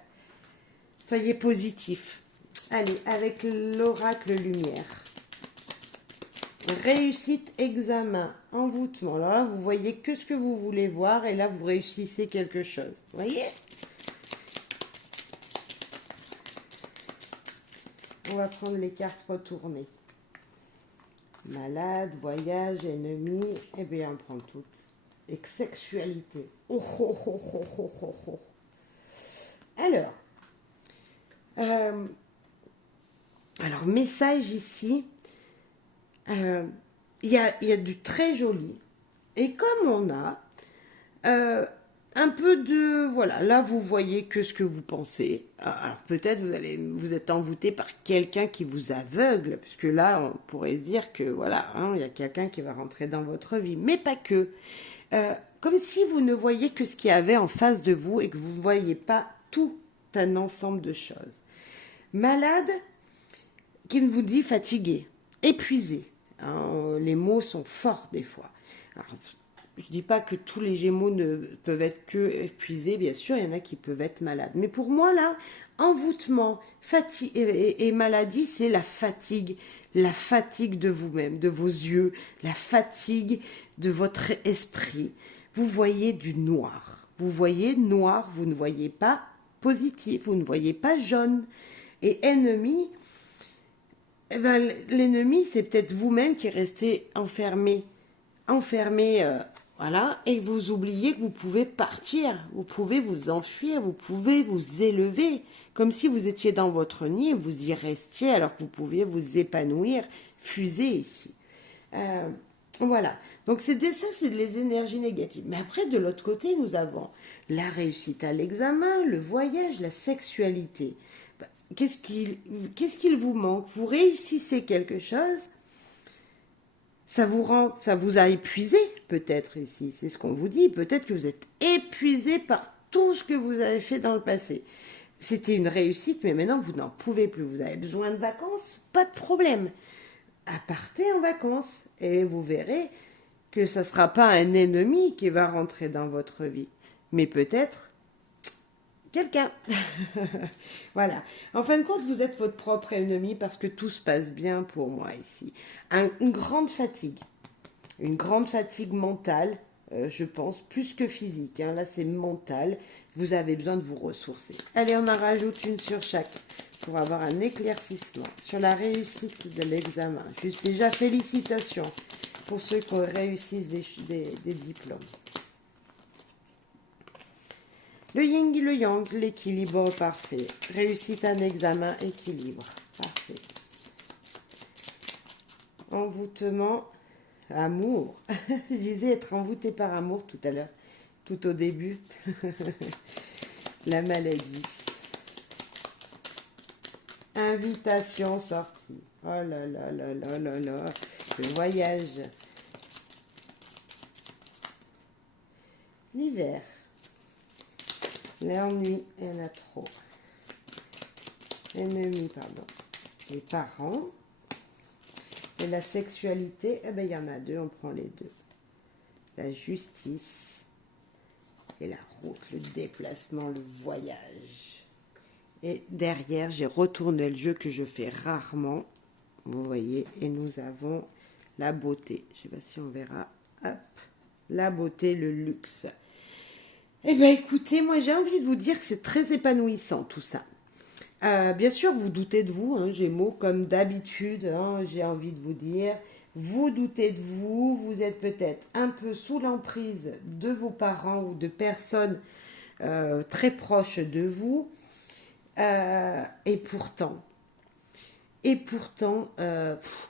Soyez positifs. Allez, avec l'oracle lumière. Réussite, examen, envoûtement. Alors là, vous voyez que ce que vous voulez voir et là, vous réussissez quelque chose. Vous voyez? On va prendre les cartes retournées. Malade, voyage, ennemi, eh bien on prend toutes. Et sexualité. Oh, oh, oh, oh, oh, oh, oh. Alors, message ici, Euh, il y a du très joli. Et comme on a un peu de... Voilà, là vous voyez que ce que vous pensez. Alors peut-être vous êtes envoûté par quelqu'un qui vous aveugle, puisque là on pourrait se dire que voilà, hein, il y a quelqu'un qui va rentrer dans votre vie, mais pas que. Comme si vous ne voyiez que ce qu'il y avait en face de vous et que vous ne voyiez pas tout un ensemble de choses. Malade, qui vous dit fatigué, épuisé. Hein, les mots sont forts des fois. Alors, je ne dis pas que tous les Gémeaux ne peuvent être que épuisés, bien sûr, il y en a qui peuvent être malades. Mais pour moi, là, envoûtement, fatigue et maladie, c'est la fatigue de vous-même, de vos yeux, la fatigue de votre esprit. Vous voyez du noir. Vous voyez noir, vous ne voyez pas positif, vous ne voyez pas jaune. Et ennemi, eh ben, l'ennemi, c'est peut-être vous-même qui restez enfermé, voilà, et vous oubliez que vous pouvez partir, vous pouvez vous enfuir, vous pouvez vous élever, comme si vous étiez dans votre nid et vous y restiez alors que vous pouviez vous épanouir, fuser ici. Voilà, donc ça, c'est les énergies négatives. Mais après, de l'autre côté, nous avons la réussite à l'examen, le voyage, la sexualité. Qu'est-ce qu'il vous manque? Vous réussissez quelque chose, ça vous a épuisé peut-être ici, c'est ce qu'on vous dit. Peut-être que vous êtes épuisé par tout ce que vous avez fait dans le passé. C'était une réussite, mais maintenant vous n'en pouvez plus. Vous avez besoin de vacances, pas de problème. Partez en vacances et vous verrez que ça ne sera pas un ennemi qui va rentrer dans votre vie, mais peut-être quelqu'un. Voilà. En fin de compte, vous êtes votre propre ennemi parce que tout se passe bien pour moi ici. Une grande fatigue. Une grande fatigue mentale, je pense, plus que physique. Hein. Là, c'est mental. Vous avez besoin de vous ressourcer. Allez, on en rajoute une sur chaque pour avoir un éclaircissement sur la réussite de l'examen. Juste déjà, félicitations pour ceux qui réussissent des diplômes. Le yin et le yang, l'équilibre parfait. Réussite à un examen, équilibre. Parfait. Envoûtement, amour. Je disais être envoûté par amour tout à l'heure, tout au début. La maladie. Invitation sortie. Oh là là là là là là. Le voyage. L'hiver. L'ennui, il y en a trop. Ennemi, pardon. Les parents. Et la sexualité, eh ben, il y en a deux, on prend les deux. La justice et la route, le déplacement, le voyage. Et derrière, j'ai retourné le jeu que je fais rarement. Vous voyez, et nous avons la beauté. Je ne sais pas si on verra. Hop, la beauté, le luxe. Eh bien, écoutez, moi, j'ai envie de vous dire que c'est très épanouissant, tout ça. Bien sûr, vous doutez de vous, hein, Gémeaux, comme d'habitude, hein, j'ai envie de vous dire. Vous doutez de vous, vous êtes peut-être un peu sous l'emprise de vos parents ou de personnes très proches de vous. Et pourtant,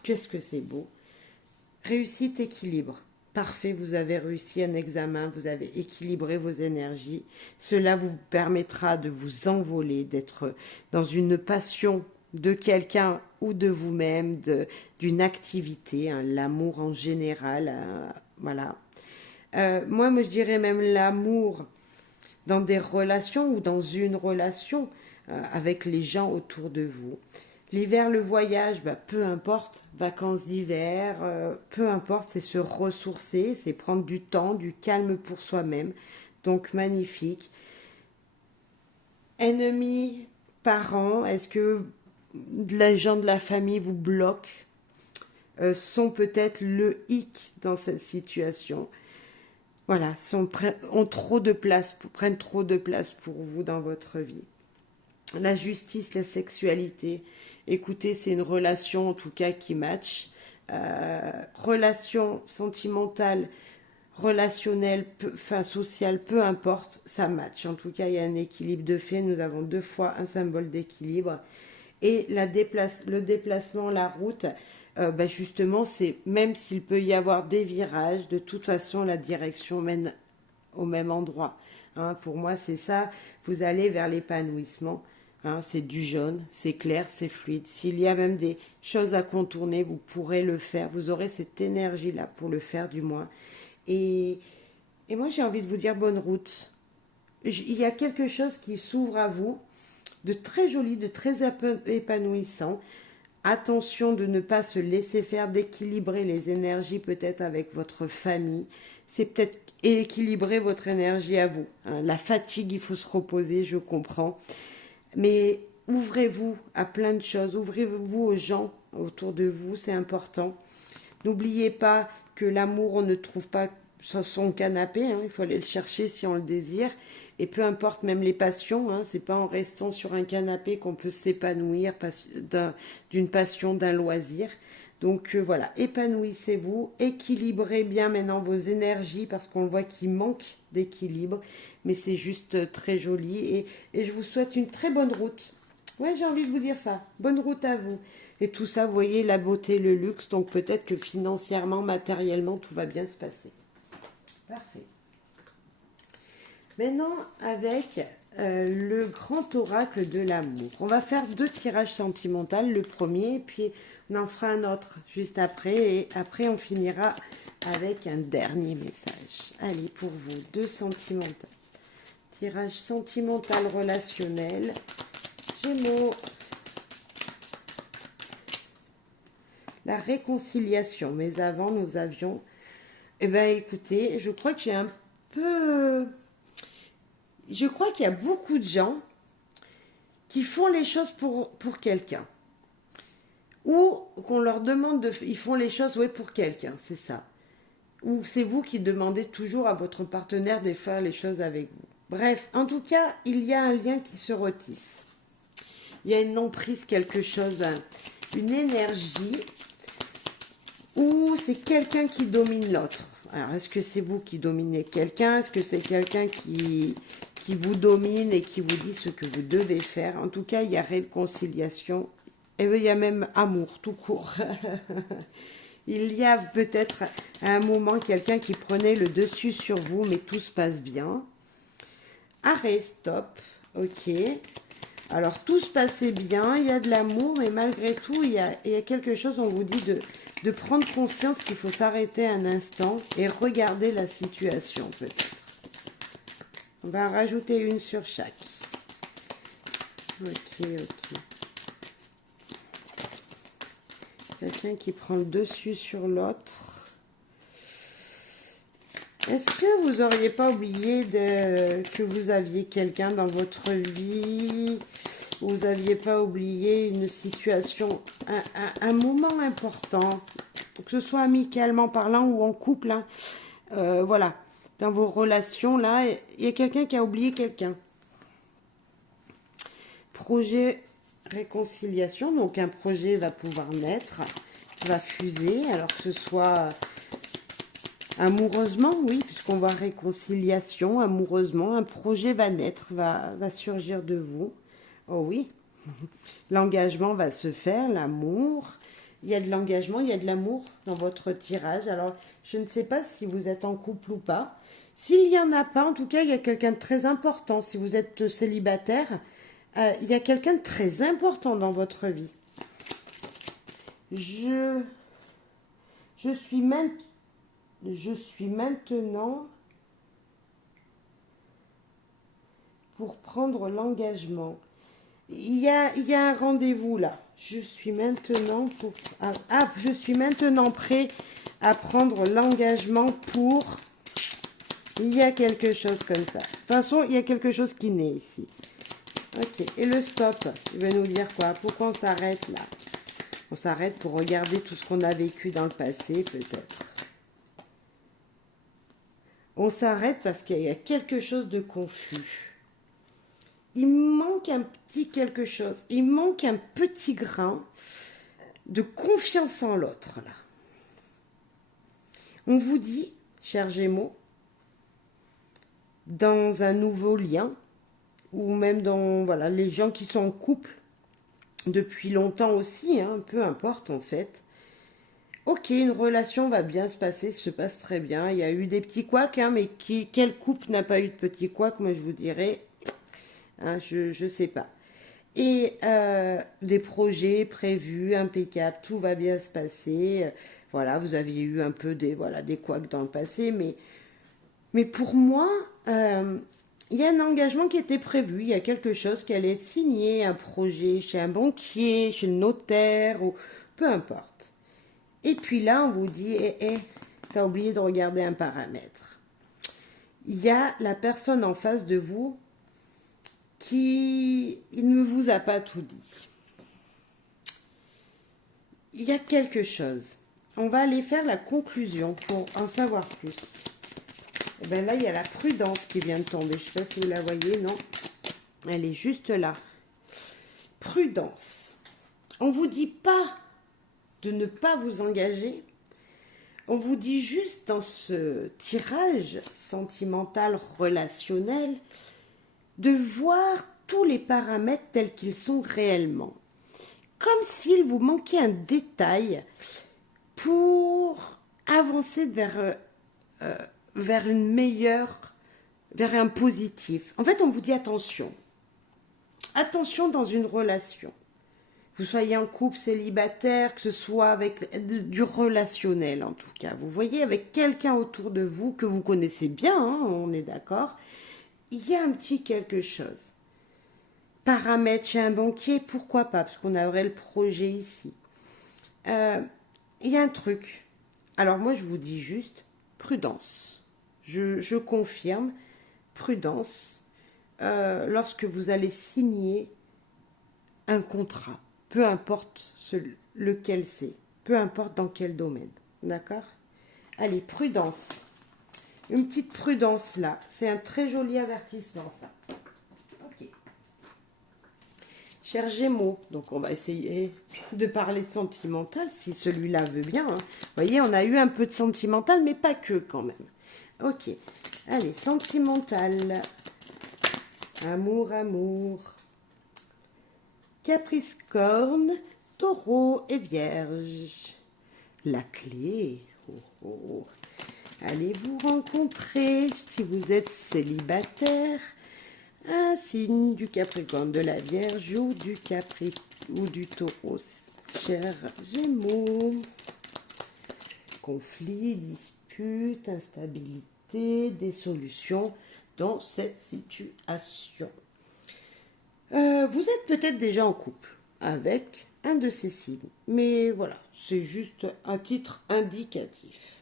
qu'est-ce que c'est beau. Réussite, équilibre. Parfait, vous avez réussi un examen, vous avez équilibré vos énergies. Cela vous permettra de vous envoler, d'être dans une passion de quelqu'un ou de vous-même, d'une activité, hein, l'amour en général. Voilà. Moi, je dirais même l'amour dans des relations ou dans une relation avec les gens autour de vous. L'hiver, le voyage, peu importe, vacances d'hiver, peu importe, c'est se ressourcer, c'est prendre du temps, du calme pour soi-même. Donc, magnifique. Ennemis, parents, est-ce que les gens de la famille vous bloquent, sont peut-être le hic dans cette situation? Voilà, ont trop de place, prennent trop de place pour vous dans votre vie. La justice, la sexualité. Écoutez, c'est une relation en tout cas qui match. Relation sentimentale, relationnelle, sociale, peu importe, ça match. En tout cas, il y a un équilibre de fait. Nous avons deux fois un symbole d'équilibre. Et le déplacement, la route, justement, c'est même s'il peut y avoir des virages, de toute façon, la direction mène au même endroit. Hein, pour moi, c'est ça. Vous allez vers l'épanouissement. Hein, c'est du jaune, c'est clair, c'est fluide. S'il y a même des choses à contourner, vous pourrez le faire. Vous aurez cette énergie-là pour le faire, du moins. Et, et moi, j'ai envie de vous dire bonne route. Il y a quelque chose qui s'ouvre à vous, de très joli, de très épanouissant. Attention de ne pas se laisser faire, d'équilibrer les énergies peut-être avec votre famille. C'est peut-être équilibrer votre énergie à vous. Hein. La fatigue, il faut se reposer, je comprends. Mais ouvrez-vous à plein de choses, ouvrez-vous aux gens autour de vous, c'est important. N'oubliez pas que l'amour, on ne trouve pas sur son canapé, hein, il faut aller le chercher si on le désire. Et peu importe même les passions, hein, c'est pas en restant sur un canapé qu'on peut s'épanouir d'une passion, d'un loisir. Donc voilà, épanouissez-vous, équilibrez bien maintenant vos énergies parce qu'on voit qu'il manque d'équilibre, mais c'est juste très joli et je vous souhaite une très bonne route. Ouais, j'ai envie de vous dire ça. Bonne route à vous. Et tout ça, vous voyez, la beauté, le luxe, donc peut-être que financièrement, matériellement, tout va bien se passer. Parfait. Maintenant, avec le grand oracle de l'amour. On va faire 2 tirages sentimentaux, le premier, et puis on en fera un autre juste après, et après on finira avec un dernier message. Allez, pour vous, 2 sentimentaux. Tirage sentimental relationnel, Gémeaux. La réconciliation, mais avant nous avions... Eh bien écoutez, je crois que j'ai un peu... Je crois qu'il y a beaucoup de gens qui font les choses pour quelqu'un. Ou qu'on leur demande de... Ils font les choses, ouais, pour quelqu'un, c'est ça. Ou c'est vous qui demandez toujours à votre partenaire de faire les choses avec vous. Bref, en tout cas, il y a un lien qui se retisse. Il y a une emprise, quelque chose, une énergie, ou c'est quelqu'un qui domine l'autre. Alors, est-ce que c'est vous qui dominez quelqu'un? Est-ce que c'est quelqu'un qui vous domine et qui vous dit ce que vous devez faire? En tout cas, il y a réconciliation. Et il y a même amour, tout court. Il y a peut-être à un moment quelqu'un qui prenait le dessus sur vous, mais tout se passe bien. Arrêt, stop. Ok. Alors, tout se passait bien, il y a de l'amour, mais malgré tout, il y a quelque chose, on vous dit de prendre conscience qu'il faut s'arrêter un instant et regarder la situation, peut-être. On va en rajouter une sur chaque. Ok, ok. Quelqu'un qui prend le dessus sur l'autre. Est-ce que vous n'auriez pas oublié que vous aviez quelqu'un dans votre vie? Vous n'aviez pas oublié une situation, un moment important, que ce soit amicalement parlant ou en couple. Hein. Voilà, dans vos relations, là, il y a quelqu'un qui a oublié quelqu'un. Projet réconciliation, donc un projet va pouvoir naître, va fuser, alors que ce soit... Amoureusement, oui, puisqu'on voit réconciliation, amoureusement, un projet va naître, va surgir de vous. Oh oui, l'engagement va se faire, l'amour. Il y a de l'engagement, il y a de l'amour dans votre tirage. Alors, je ne sais pas si vous êtes en couple ou pas. S'il n'y en a pas, en tout cas, il y a quelqu'un de très important. Si vous êtes célibataire, il y a quelqu'un de très important dans votre vie. Je suis maintenant pour prendre l'engagement. Il y a un rendez-vous là. Je suis maintenant je suis maintenant prêt à prendre l'engagement pour... Il y a quelque chose comme ça. De toute façon, il y a quelque chose qui naît ici. Ok, et le stop, il va nous dire quoi? Pourquoi on s'arrête là? On s'arrête pour regarder tout ce qu'on a vécu dans le passé, peut-être. On s'arrête parce qu'il y a quelque chose de confus. Il manque un petit quelque chose. Il manque un petit grain de confiance en l'autre, là. On vous dit, chers Gémeaux, dans un nouveau lien, ou même dans voilà, les gens qui sont en couple depuis longtemps aussi, hein, peu importe en fait, Ok, une relation va bien se passer, se passe très bien. Il y a eu des petits couacs, hein, mais quel couple n'a pas eu de petits couacs? Moi, je vous dirais, hein, je sais pas. Et des projets prévus, impeccables, tout va bien se passer. Voilà, vous aviez eu un peu des, voilà, des couacs dans le passé, mais pour moi, il y a un engagement qui était prévu, il y a quelque chose qui allait être signé, un projet chez un banquier, chez le notaire, ou peu importe. Et puis là, on vous dit, t'as oublié de regarder un paramètre. Il y a la personne en face de vous qui il ne vous a pas tout dit. Il y a quelque chose. On va aller faire la conclusion pour en savoir plus. Et bien là, il y a la prudence qui vient de tomber. Je ne sais pas si vous la voyez, non? Elle est juste là. Prudence. On ne vous dit pas de ne pas vous engager. On vous dit juste dans ce tirage sentimental relationnel de voir tous les paramètres tels qu'ils sont réellement. Comme s'il vous manquait un détail pour avancer vers une meilleure, vers un positif. En fait, on vous dit attention. Attention dans une relation. Que vous soyez en couple, célibataire, que ce soit avec du relationnel en tout cas. Vous voyez, avec quelqu'un autour de vous que vous connaissez bien, hein, on est d'accord. Il y a un petit quelque chose. Paramètres chez un banquier, pourquoi pas, parce qu'on aurait le projet ici. Il y a un truc. Alors moi, je vous dis juste prudence. Je confirme, prudence, lorsque vous allez signer un contrat, peu importe lequel c'est, peu importe dans quel domaine. D'accord? Allez, prudence. Une petite prudence là. C'est un très joli avertissement, ça. Ok. Cher Gémeaux, donc on va essayer de parler sentimental, si celui-là veut bien. Hein. Vous voyez, on a eu un peu de sentimental, mais pas que quand même. Ok, allez, sentimental. Amour, amour. Capricorne, Taureau et Vierge. La clé. Oh, oh. Allez vous rencontrer si vous êtes célibataire. Un signe du Capricorne, de la Vierge ou du Taureau. Cher Gémeaux. Conflit, dispute, instabilité, des solutions dans cette situation. Vous êtes peut-être déjà en couple avec un de ces signes, mais voilà, c'est juste un titre indicatif.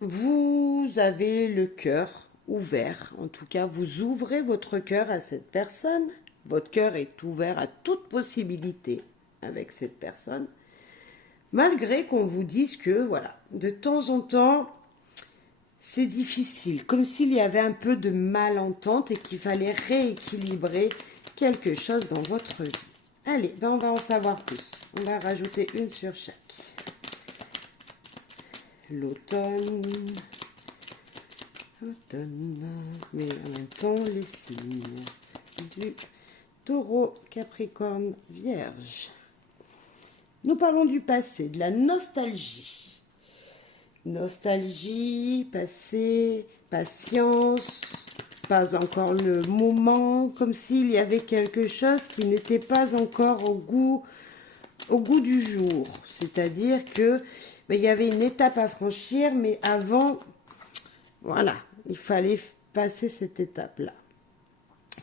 Vous avez le cœur ouvert, en tout cas, vous ouvrez votre cœur à cette personne. Votre cœur est ouvert à toute possibilité avec cette personne, malgré qu'on vous dise que, voilà, de temps en temps, c'est difficile, comme s'il y avait un peu de malentente et qu'il fallait rééquilibrer quelque chose dans votre vie. Allez, ben on va en savoir plus. On va rajouter une sur chaque. L'automne, mais en même temps les signes du Taureau, Capricorne, Vierge. Nous parlons du passé, de la nostalgie. Nostalgie, passé, patience, pas encore le moment, comme s'il y avait quelque chose qui n'était pas encore au goût du jour. C'est-à-dire que il y avait une étape à franchir, mais avant, voilà, il fallait passer cette étape-là.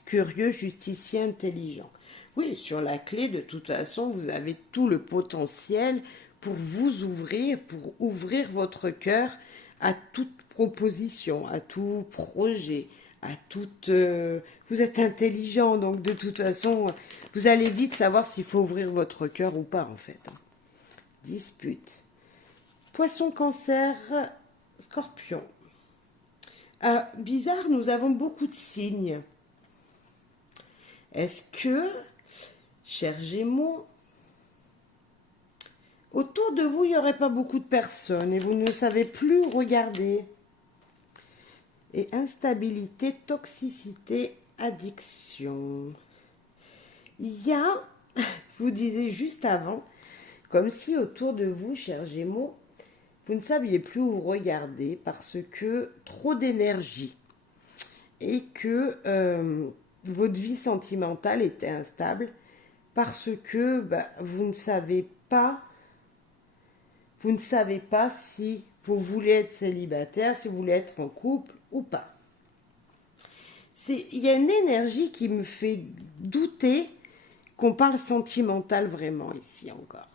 Curieux, justicier, intelligent. Oui, sur la clé, de toute façon, vous avez tout le potentiel pour vous ouvrir, pour ouvrir votre cœur à toute proposition, à tout projet, à toute... vous êtes intelligent, donc de toute façon, vous allez vite savoir s'il faut ouvrir votre cœur ou pas, en fait. Dispute. Poisson, cancer, scorpion. Bizarre, nous avons beaucoup de signes. Est-ce que, chers Gémeaux, autour de vous, il n'y aurait pas beaucoup de personnes et vous ne savez plus où regarder? Et instabilité, toxicité, addiction. Il y a, je vous disais juste avant, Comme si autour de vous, chers Gémeaux, vous ne saviez plus où regarder parce que trop d'énergie et que votre vie sentimentale était instable parce que vous ne savez pas si vous voulez être célibataire, si vous voulez être en couple ou pas. Il y a une énergie qui me fait douter qu'on parle sentimental vraiment ici encore.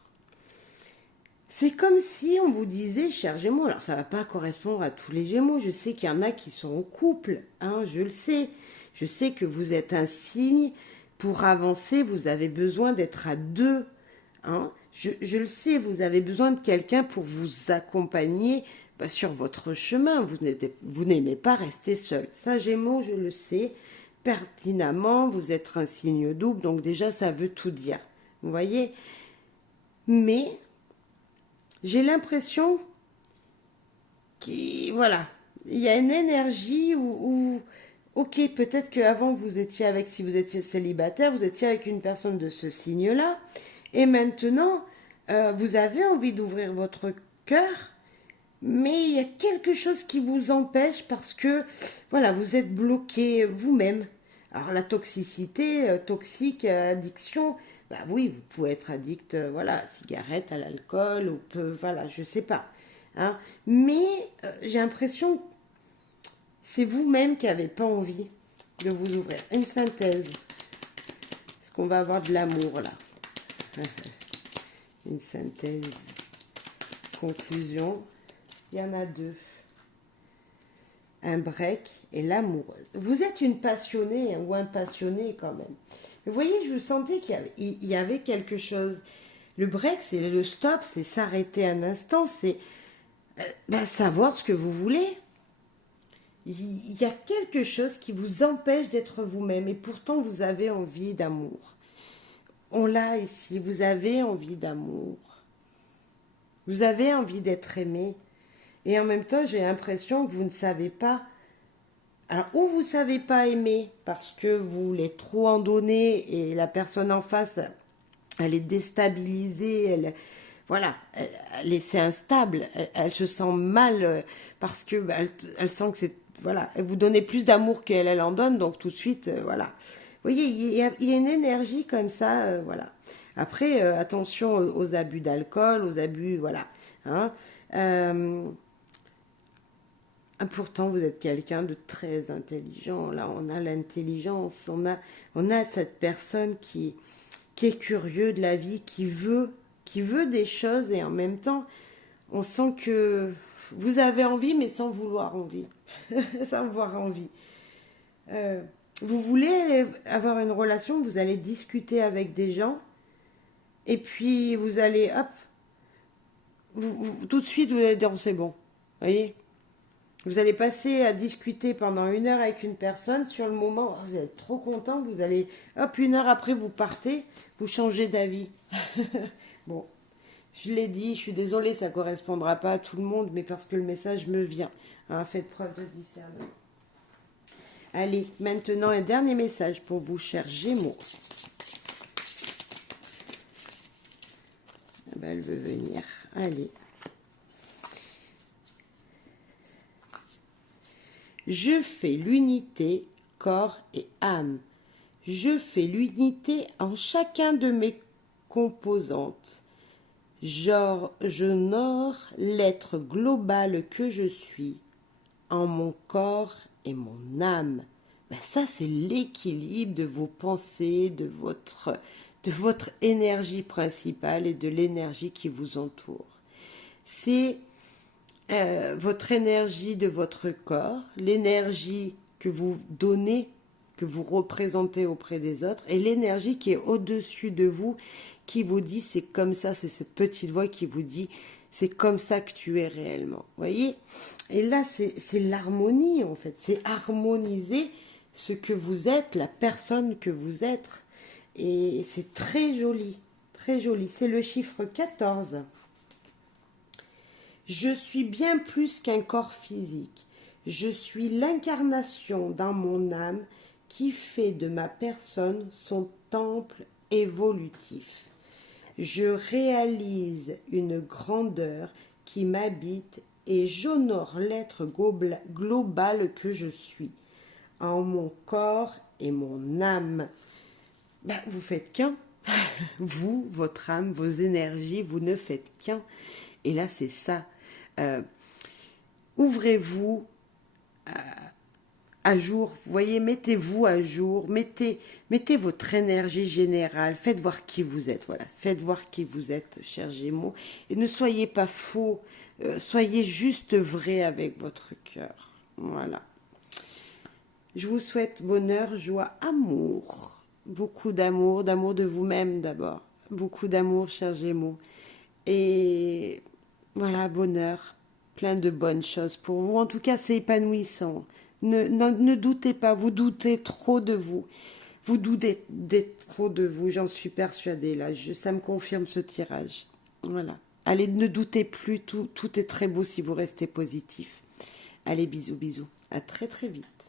C'est comme si on vous disait, chers Gémeaux, alors ça ne va pas correspondre à tous les Gémeaux, je sais qu'il y en a qui sont en couple, hein, je le sais. Je sais que vous êtes un signe, pour avancer, vous avez besoin d'être à deux. Hein. Je le sais, vous avez besoin de quelqu'un pour vous accompagner sur votre chemin. Vous n'aimez pas rester seul. Ça, Gémeaux, je le sais pertinemment, vous êtes un signe double, donc déjà, ça veut tout dire. Vous voyez? Mais j'ai l'impression voilà, il y a une énergie où ok, peut-être qu'avant vous étiez si vous étiez célibataire, vous étiez avec une personne de ce signe-là, et maintenant vous avez envie d'ouvrir votre cœur, mais il y a quelque chose qui vous empêche parce que voilà, vous êtes bloqué vous-même. Alors la toxicité, toxique, addiction, bah oui, vous pouvez être addict, voilà, à la cigarette, à l'alcool, ou voilà, je sais pas. Hein. Mais j'ai l'impression que c'est vous-même qui n'avez pas envie de vous ouvrir. Une synthèse. Est-ce qu'on va avoir de l'amour là? Une synthèse. Conclusion. Il y en a deux. Un break et l'amoureuse. Vous êtes une passionnée ou un passionné quand même. Vous voyez, je sentais qu'il y avait quelque chose. Le break, c'est le stop, c'est s'arrêter un instant, c'est savoir ce que vous voulez. Il y a quelque chose qui vous empêche d'être vous-même et pourtant vous avez envie d'amour. On l'a ici, vous avez envie d'amour. Vous avez envie d'être aimé. Et en même temps, j'ai l'impression que vous ne savez pas. Alors, ou vous ne savez pas aimer parce que vous voulez trop en donner et la personne en face, elle est déstabilisée, c'est instable, elle se sent mal parce que elle sent que c'est, voilà, elle vous donnez plus d'amour qu'elle en donne, donc tout de suite, voilà. Vous voyez, il y a une énergie comme ça, voilà. Après, attention aux abus d'alcool, aux abus, voilà. Hein. Pourtant, vous êtes quelqu'un de très intelligent. Là, on a l'intelligence, on a cette personne qui est curieux de la vie, qui veut des choses et en même temps, on sent que vous avez envie, mais sans vouloir envie, sans avoir envie. Vous voulez avoir une relation, vous allez discuter avec des gens et puis vous allez, hop, tout de suite, vous allez dire, c'est bon, voyez. Vous allez passer à discuter pendant 1 heure avec une personne. Sur le moment, vous êtes trop content. Vous allez, hop, 1 heure après, vous partez. Vous changez d'avis. Bon, je l'ai dit, je suis désolée, ça ne correspondra pas à tout le monde, mais parce que le message me vient. Hein, faites preuve de discernement. Allez, maintenant, un dernier message pour vous, chers Gémeaux. Ah ben, elle veut venir. Allez. Je fais l'unité corps et âme. Je fais l'unité en chacun de mes composantes. J'honore l'être global que je suis en mon corps et mon âme. Ça, c'est l'équilibre de vos pensées, de votre énergie principale et de l'énergie qui vous entoure. C'est votre énergie de votre corps, l'énergie que vous donnez, que vous représentez auprès des autres, et l'énergie qui est au-dessus de vous, qui vous dit c'est comme ça, c'est cette petite voix qui vous dit c'est comme ça que tu es réellement. Voyez? Et là, c'est l'harmonie en fait, c'est harmoniser ce que vous êtes, la personne que vous êtes. Et c'est très joli, très joli. C'est le chiffre 14. Je suis bien plus qu'un corps physique. Je suis l'incarnation dans mon âme qui fait de ma personne son temple évolutif. Je réalise une grandeur qui m'habite et j'honore l'être global que je suis, en mon corps et mon âme. Ben, vous faites qu'un. Vous, votre âme, vos énergies, vous ne faites qu'un. Et là, c'est ça. Ouvrez-vous à jour, vous voyez, mettez-vous à jour, mettez votre énergie générale, faites voir qui vous êtes, voilà, faites voir qui vous êtes, chers Gémeaux, et ne soyez pas faux, soyez juste vrai avec votre cœur, voilà. Je vous souhaite bonheur, joie, amour, beaucoup d'amour de vous-même d'abord, beaucoup d'amour, chers Gémeaux, et voilà, bonheur, plein de bonnes choses pour vous, en tout cas, c'est épanouissant. Ne doutez pas, vous doutez trop de vous. Vous doutez trop de vous, j'en suis persuadée. Là, ça me confirme ce tirage. Voilà. Allez, ne doutez plus, tout est très beau si vous restez positif. Allez, bisous, bisous. À très très vite.